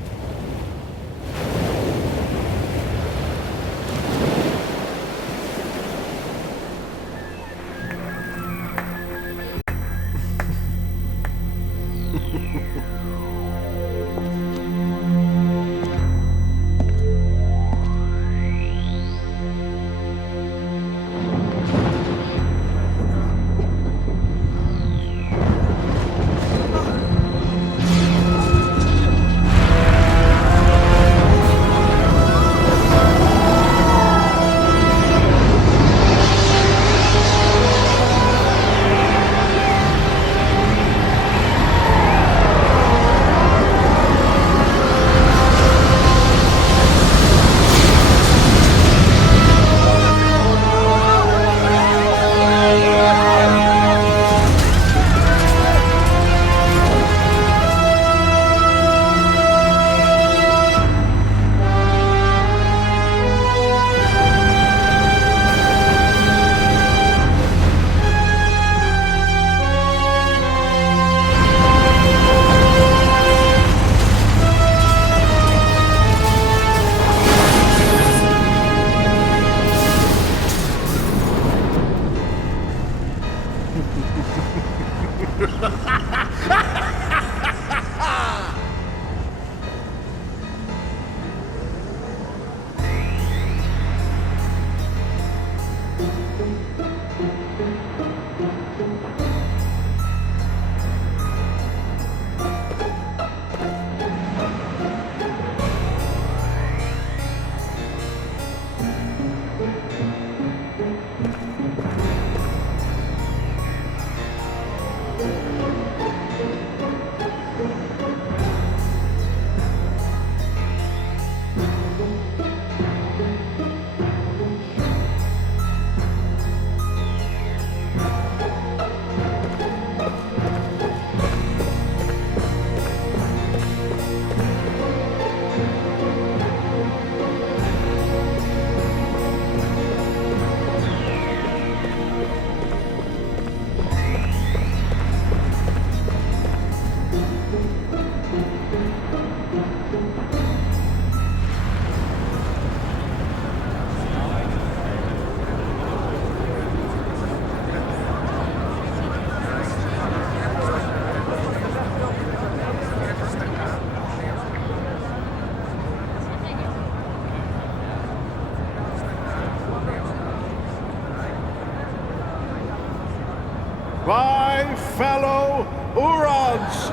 my fellow Urans!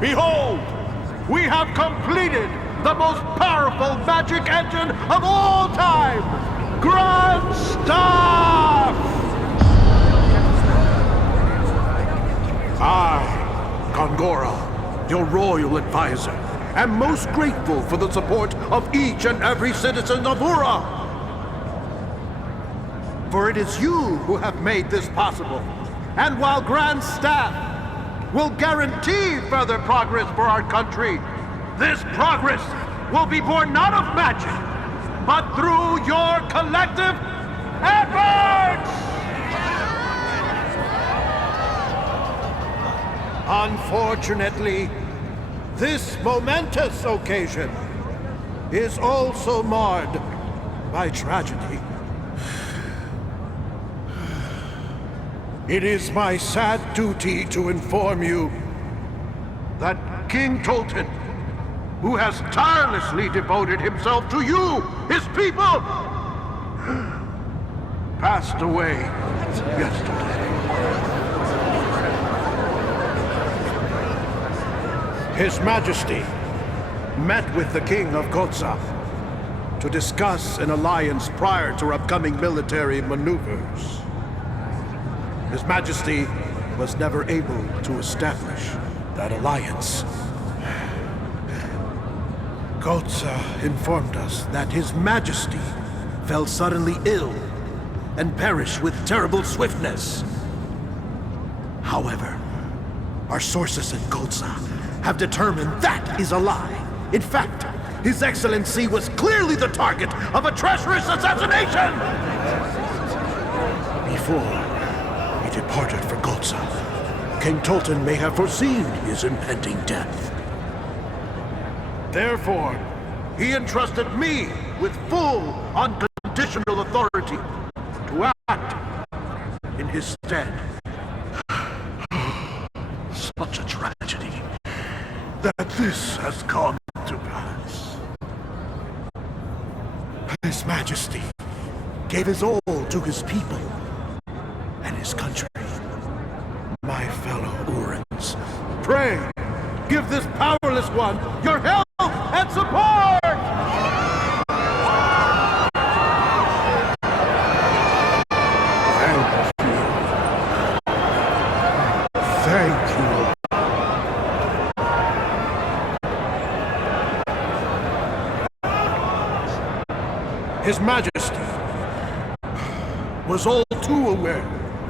Behold, we have completed the most powerful magic engine of all time! Grand Staff! I, Gongora, your royal advisor, am most grateful for the support of each and every citizen of Ura. For it is you who have made this possible. And while Grand Staff will guarantee further progress for our country, this progress will be born not of magic, but through your collective efforts! Unfortunately, this momentous occasion is also marred by tragedy. It is my sad duty to inform you that King Tolton, who has tirelessly devoted himself to you, his people, passed away yesterday. His Majesty met with the King of Gotza to discuss an alliance prior to upcoming military maneuvers. His Majesty was never able to establish that alliance. Gotza informed us that His Majesty fell suddenly ill and perished with terrible swiftness. However, our sources in Gotza have determined that is a lie. In fact, His Excellency was clearly the target of a treacherous assassination! Before he departed for Gotza, King Tolton may have foreseen his impending death. Therefore, he entrusted me with full, unconditional authority to act in his stead. Such a tragedy that this has come to pass. His Majesty gave his all to his people and his country. My fellow Urans, pray, give this powerless one your help and support! Thank you. His Majesty was all too aware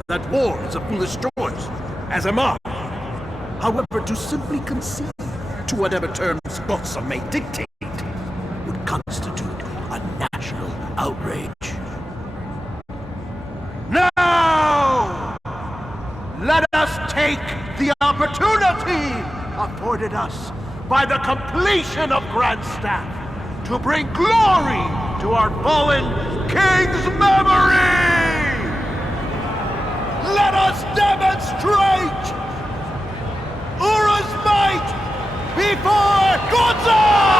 that war is a foolish choice, as am I. However, to simply concede to whatever terms Gotza may dictate would constitute a national outrage. Now, let us take the opportunity afforded us by the completion of Grand Staff to bring glory to our fallen king's memory! Let us demonstrate Ura's might before Gotza!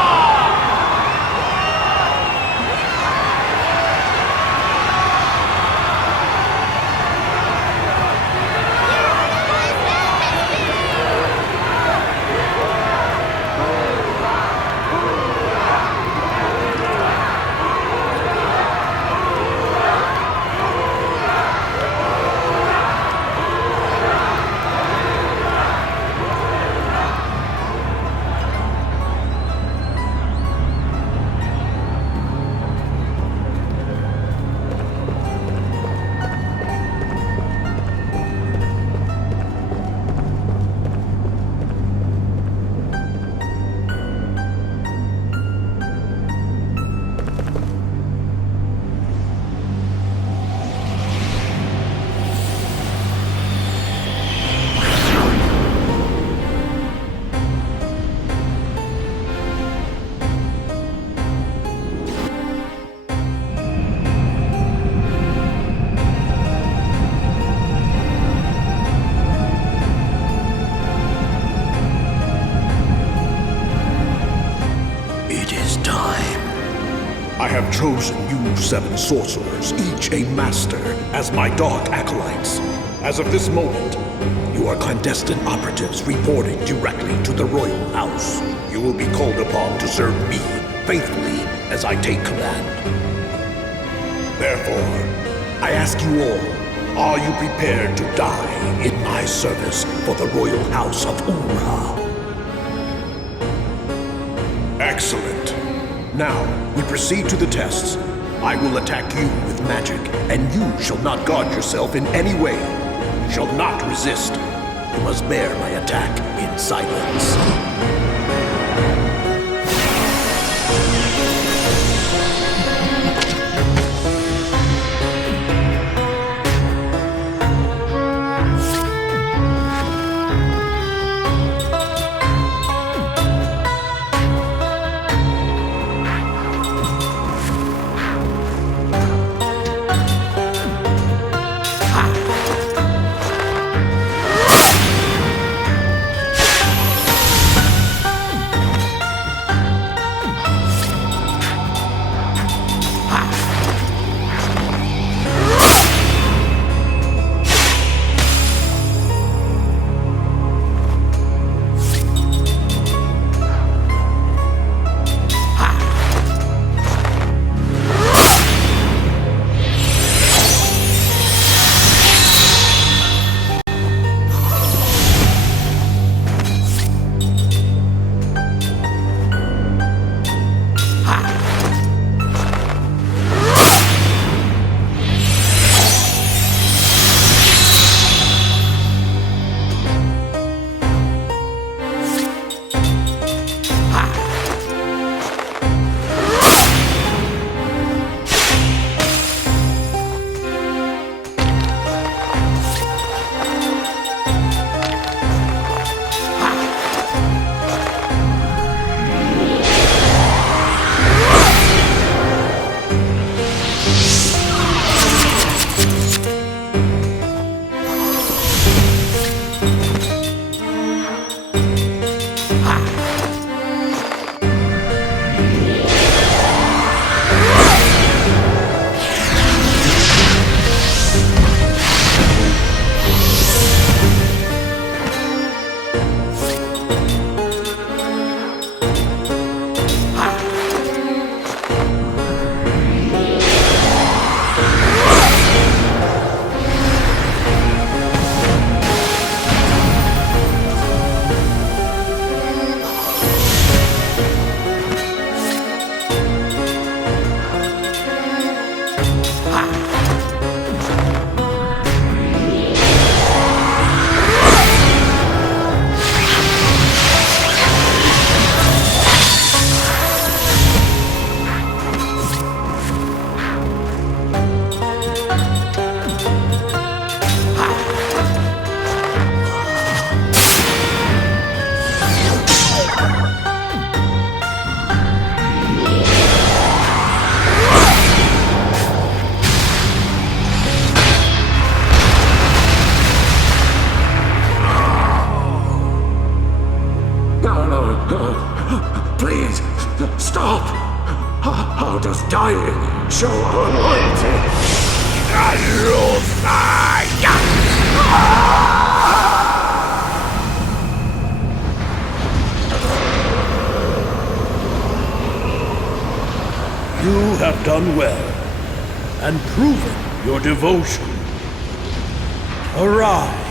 I have chosen you 7 sorcerers, each a master, as my dark acolytes. As of this moment, you are clandestine operatives reporting directly to the royal house. You will be called upon to serve me faithfully as I take command. Therefore, I ask you all, are you prepared to die in my service for the royal house of Umra? Excellent. Now, we proceed to the tests. I will attack you with magic, and you shall not guard yourself in any way. You shall not resist. You must bear my attack in silence. Please, stop! How does dying show our loyalty? You have done well, and proven your devotion. Arise.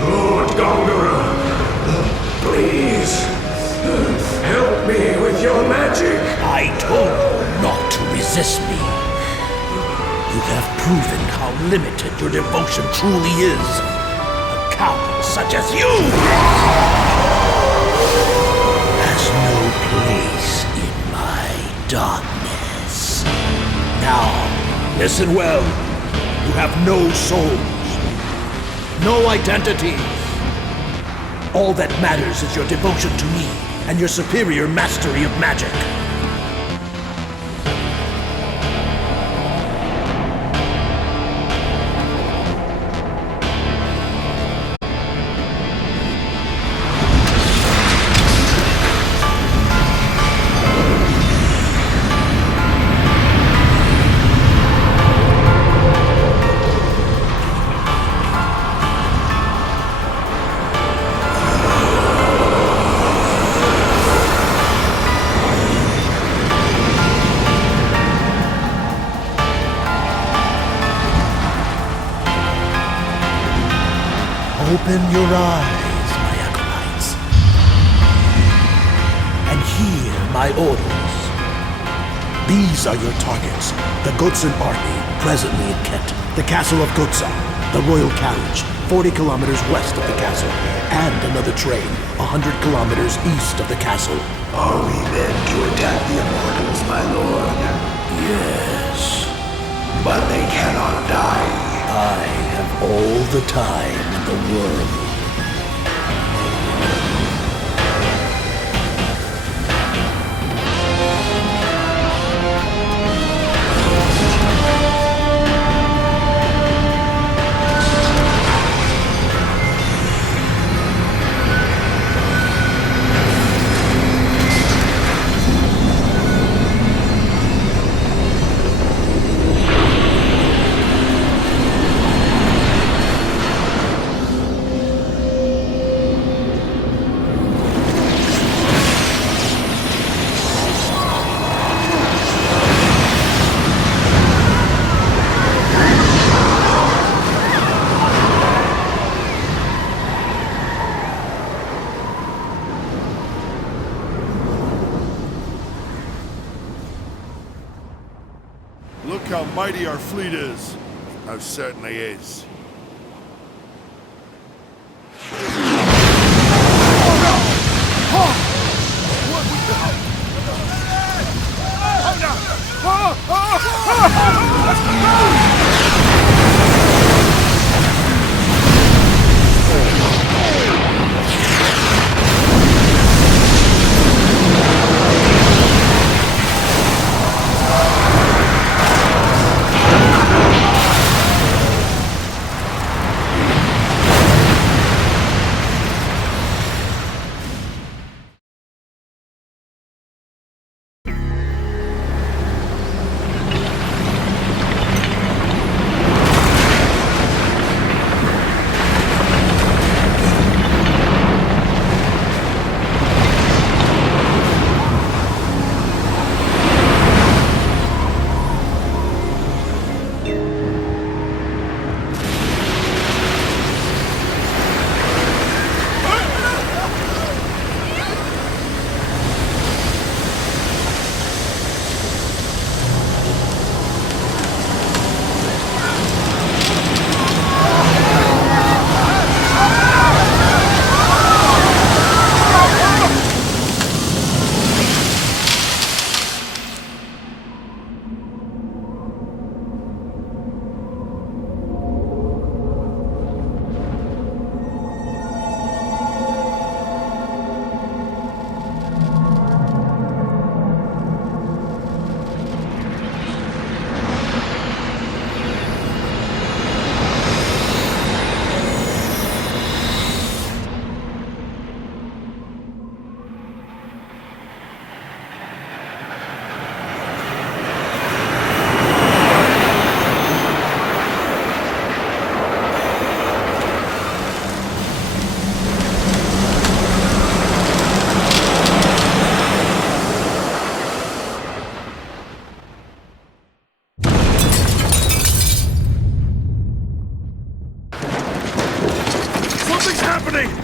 Lord Gongora, please, help me with your magic. I told you not to resist me. You have proven how limited your devotion truly is. A coward such as you has no place in my darkness. Now, listen well. You have no souls. No identity. All that matters is your devotion to me and your superior mastery of magic. Open your eyes, my acolytes, and hear my orders. These are your targets. The Gotsan army, presently in Kent. The castle of Gotsa, the royal carriage, 40 kilometers west of the castle, and another train, 100 kilometers east of the castle. Are we meant to attack the Immortals, my lord? Yes. But they cannot die. I have all the time in the world. Look how mighty our fleet is. Most certainly is.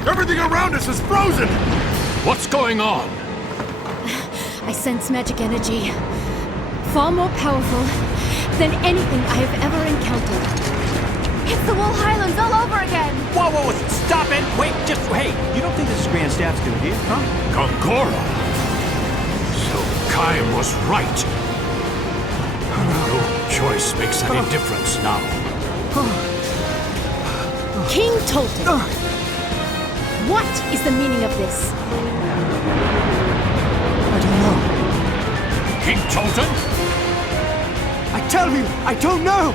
Everything around us is frozen! What's going on? I sense magic energy. Far more powerful than anything I have ever encountered. It's the Wool Highlands all over again! Whoa, whoa, whoa, stop it! Wait, hey, you don't think this is Grand Staff's gonna be, huh? Gongora! So Kaim was right. No choice makes any difference now. King Tolton! What is the meaning of this? I don't know. King Tolton? I tell you, I don't know!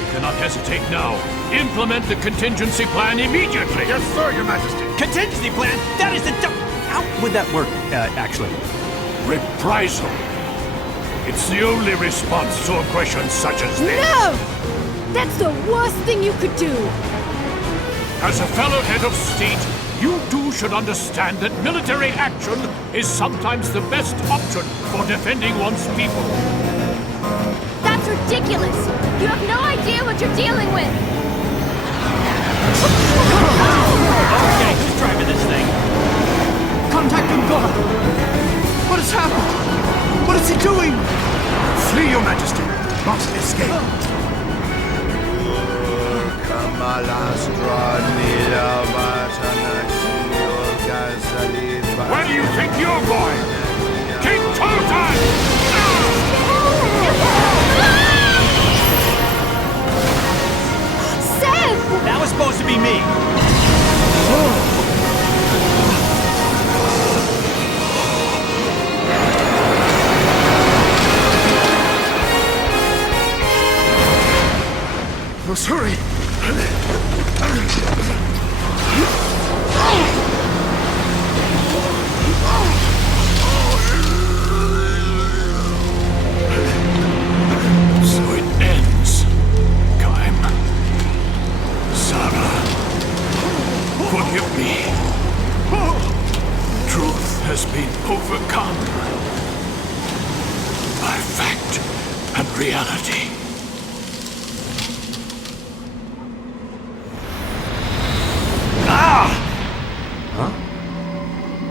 We cannot hesitate now. Implement the contingency plan immediately! Yes, sir, Your Majesty! Contingency plan? That is the how would that work, actually? Reprisal. It's the only response to aggression such as this. No! That's the worst thing you could do! As a fellow head of state, you too should understand that military action is sometimes the best option for defending one's people. That's ridiculous! You have no idea what you're dealing with! this thing. Contact Gongora! What has happened? What is he doing? Flee, Your Majesty! Must escape! Where do you think you're going? King Tolton! Seb! That was supposed to be me. Must hurry! So it ends. Kaim. Sarah. Forgive me. Truth has been overcome by fact and reality. Huh?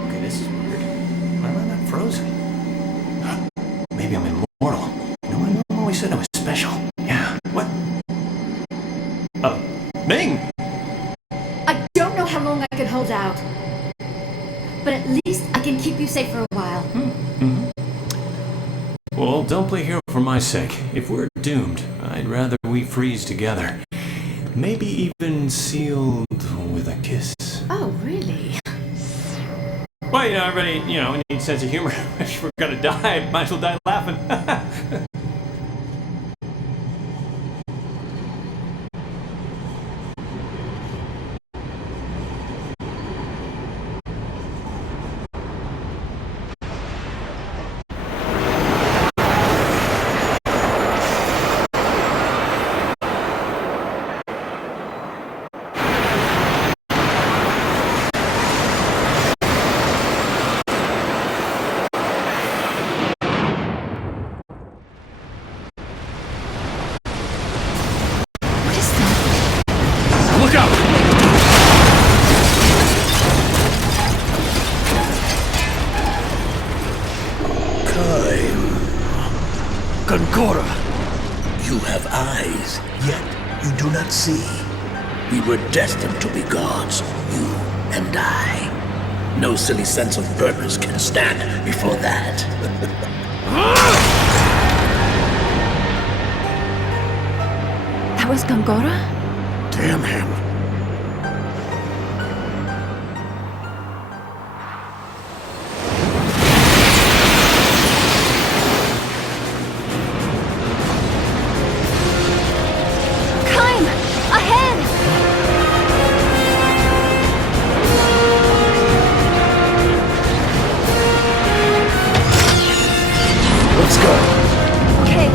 Okay, this is weird. Why am I not frozen? Maybe I'm immortal. No, my mom always said I was special. Yeah, what? Oh, Ming! I don't know how long I can hold out. But at least I can keep you safe for a while. Well, don't play hero for my sake. If we're doomed, I'd rather we freeze together. Maybe even sealed with a kiss. Oh, really? Well, everybody, needs a sense of humor. If we're gonna die, might as well die laughing. Look out! Gongora! You have eyes, yet you do not see. We were destined to be gods, you and I. No silly sense of purpose can stand before that. That was Gongora? Damn him. Kaim! Ahead! Let's go. Okay.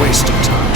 waste of time.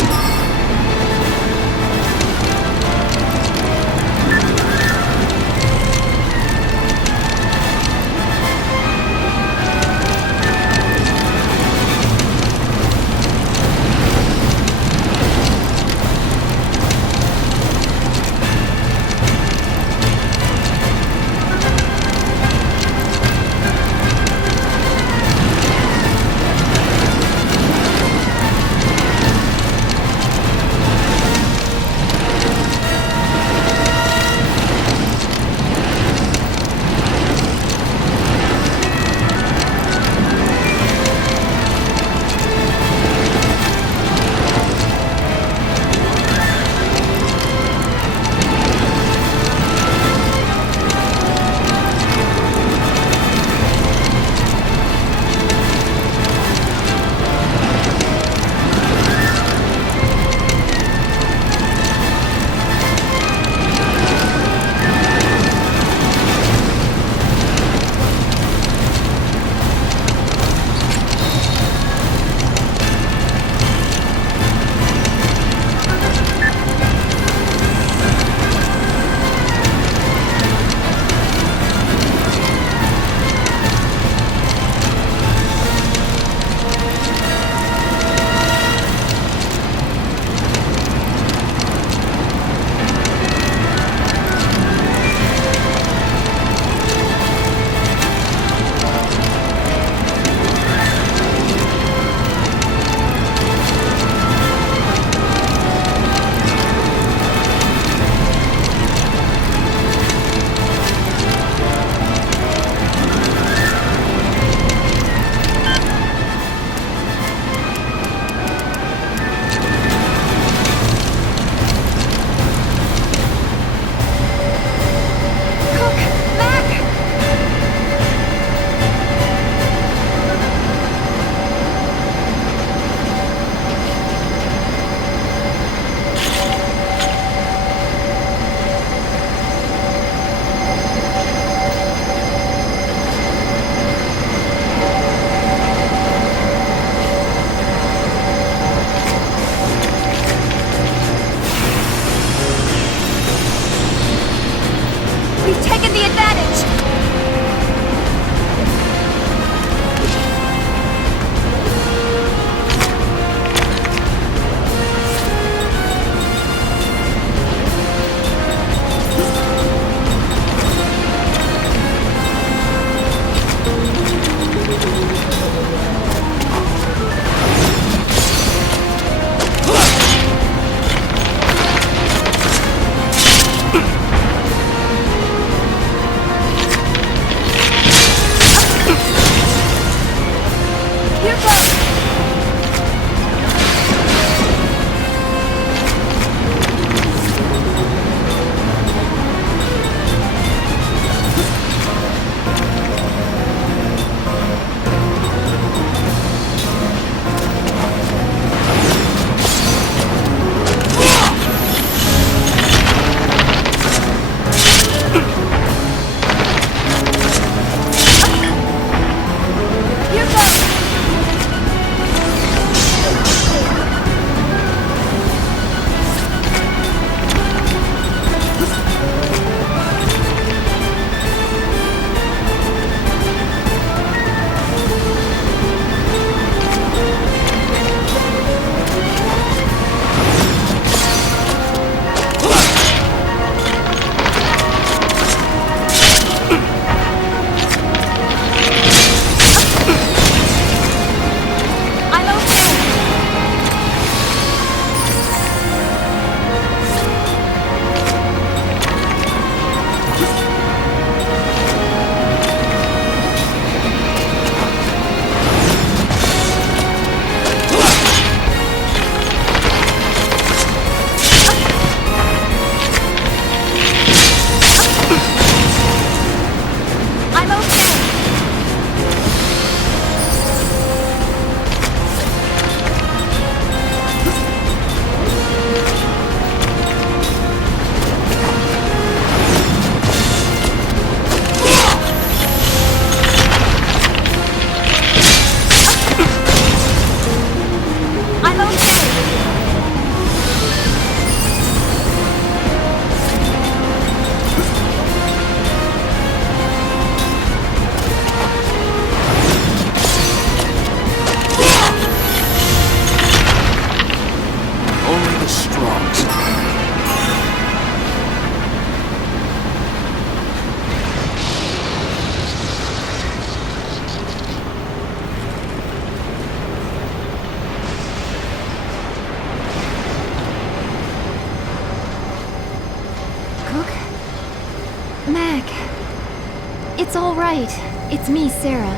It's all right. It's me, Sarah.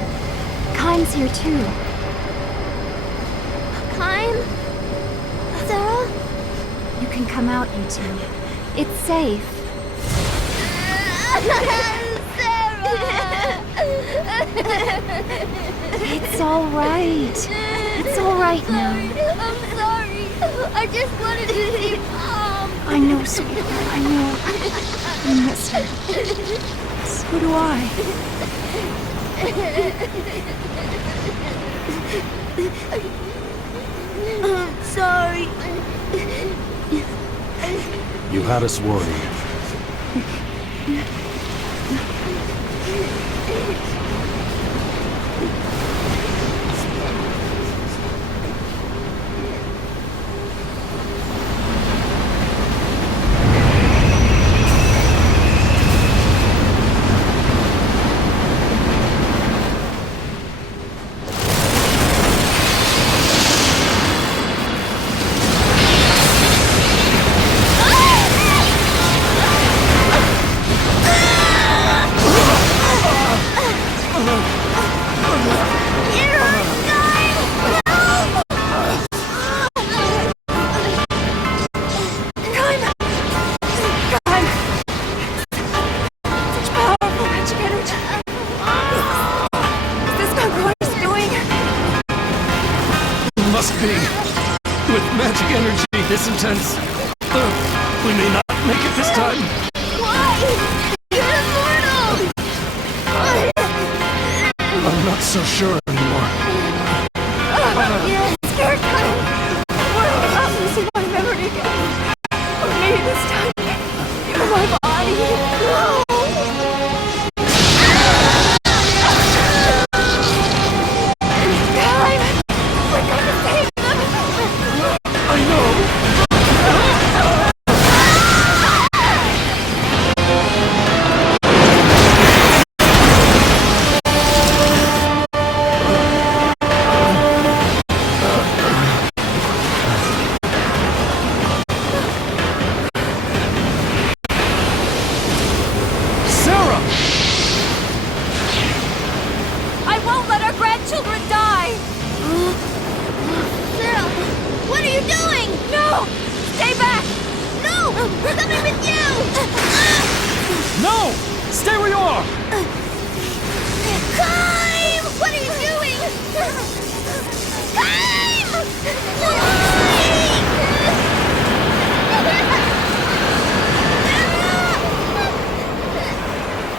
Kine's here too. Kine? Sarah? You can come out, you two. It's safe. It's all right. It's all right now. I'm sorry. I just wanted to see Mom. I know, sweetheart. I know. I miss her. So do I. I'm sorry. You had us worried. Must be. With magic energy this intense, we may not make it this time. Why? You're immortal! I'm not so sure anymore. You're scared, Kine. What if I'm losing my memory again? Or maybe this time, you're my body. No!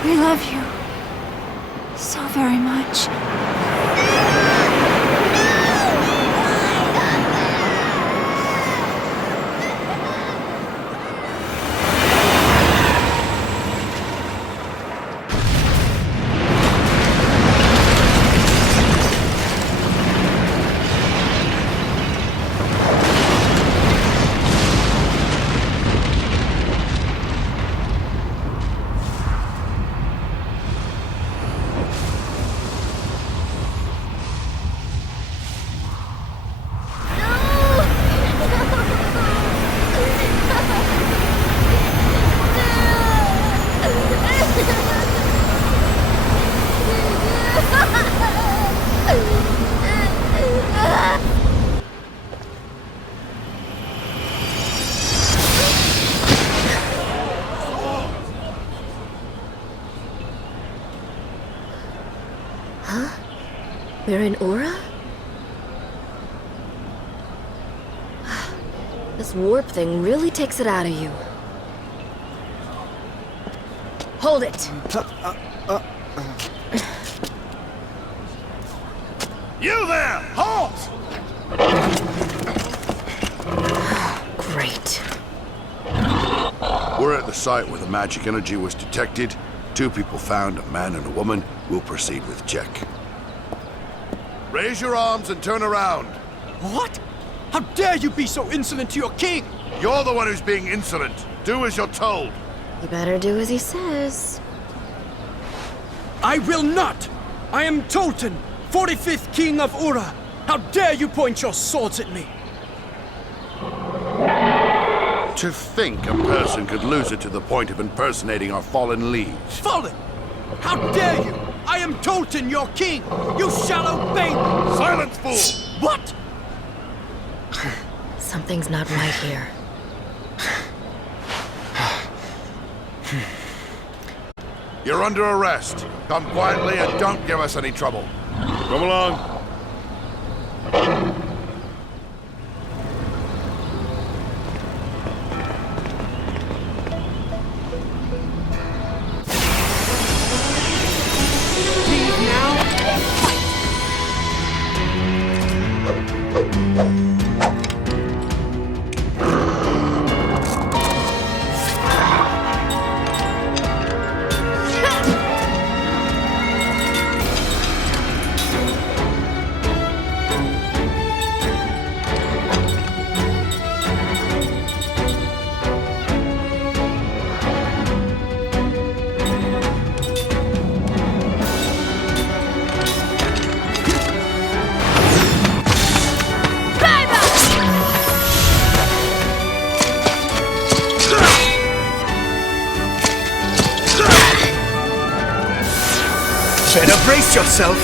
We love you so very much. We're in Aura? This warp thing really takes it out of you. Hold it! You there! Halt! Great. We're at the site where the magic energy was detected. 2 people found, a man and a woman. We'll proceed with check. Raise your arms and turn around. What? How dare you be so insolent to your king? You're the one who's being insolent. Do as you're told. You better do as he says. I will not! I am Tolton, 45th King of Ura. How dare you point your swords at me? To think a person could lose it to the point of impersonating our fallen liege. Fallen? How dare you! I am Tolton, your king! You shall obey me! Silence, fool! What? Something's not right here. You're under arrest. Come quietly and don't give us any trouble. Come along. Better brace yourself!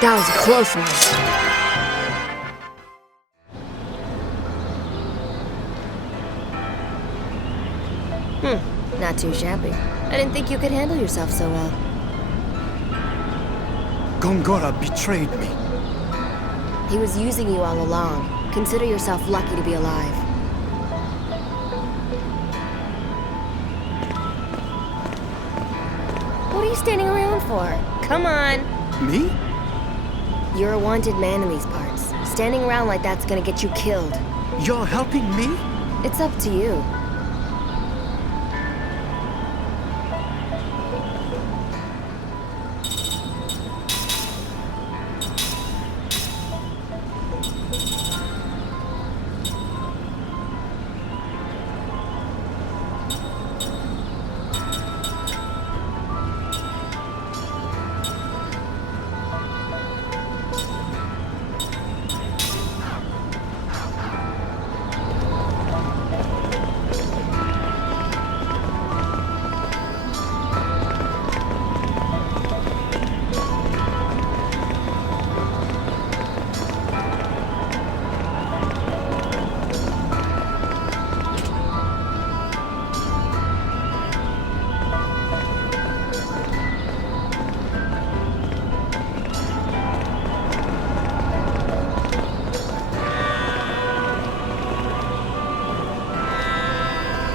That was a close one. Not too shabby. I didn't think you could handle yourself so well. Gongora betrayed me. He was using you all along. Consider yourself lucky to be alive. What are you standing around for? Come on! Me? You're a wanted man in these parts. Standing around like that's gonna get you killed. You're helping me? It's up to you.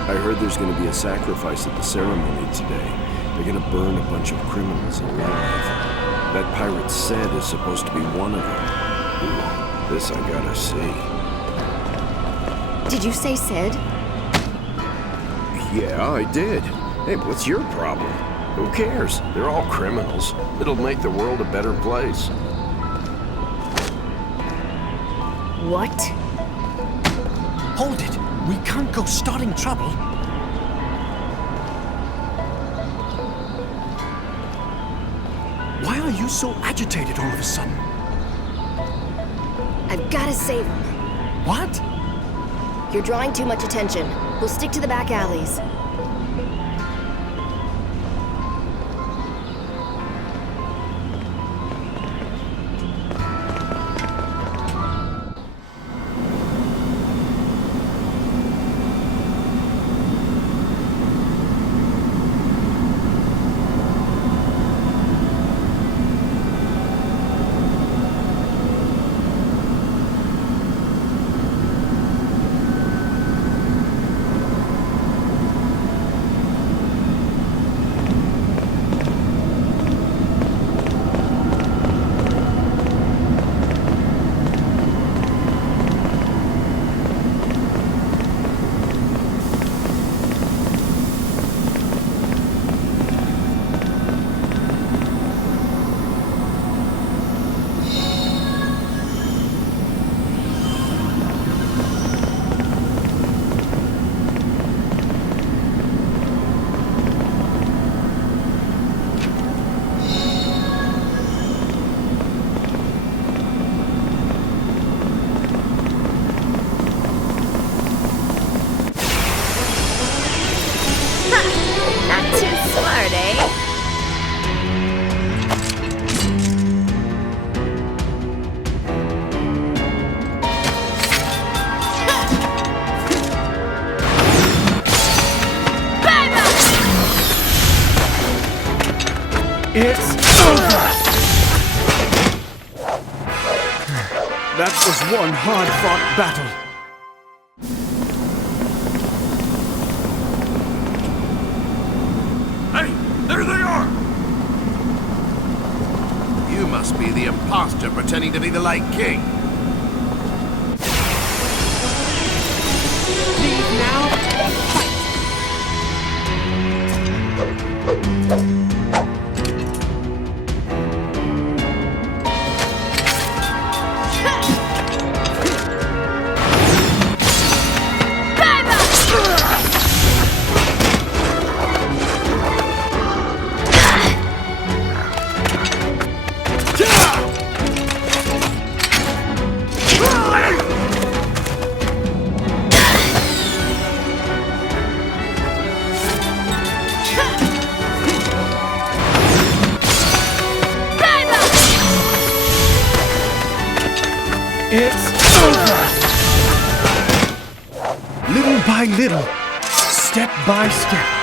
I heard there's going to be a sacrifice at the ceremony today. They're going to burn a bunch of criminals alive. That pirate Ced is supposed to be one of them. Ooh, this I gotta see. Did you say Ced? Yeah, I did. Hey, what's your problem? Who cares? They're all criminals. It'll make the world a better place. What? Hold it! We can't go starting trouble. Why are you so agitated all of a sudden? I've gotta save him. What? You're drawing too much attention. We'll stick to the back alleys. Not too smart, eh? It's over! That was one hard-fought battle. Hey, there they are! You must be the imposter pretending to be the Light King. Leave now. It's over! Little by little, step by step,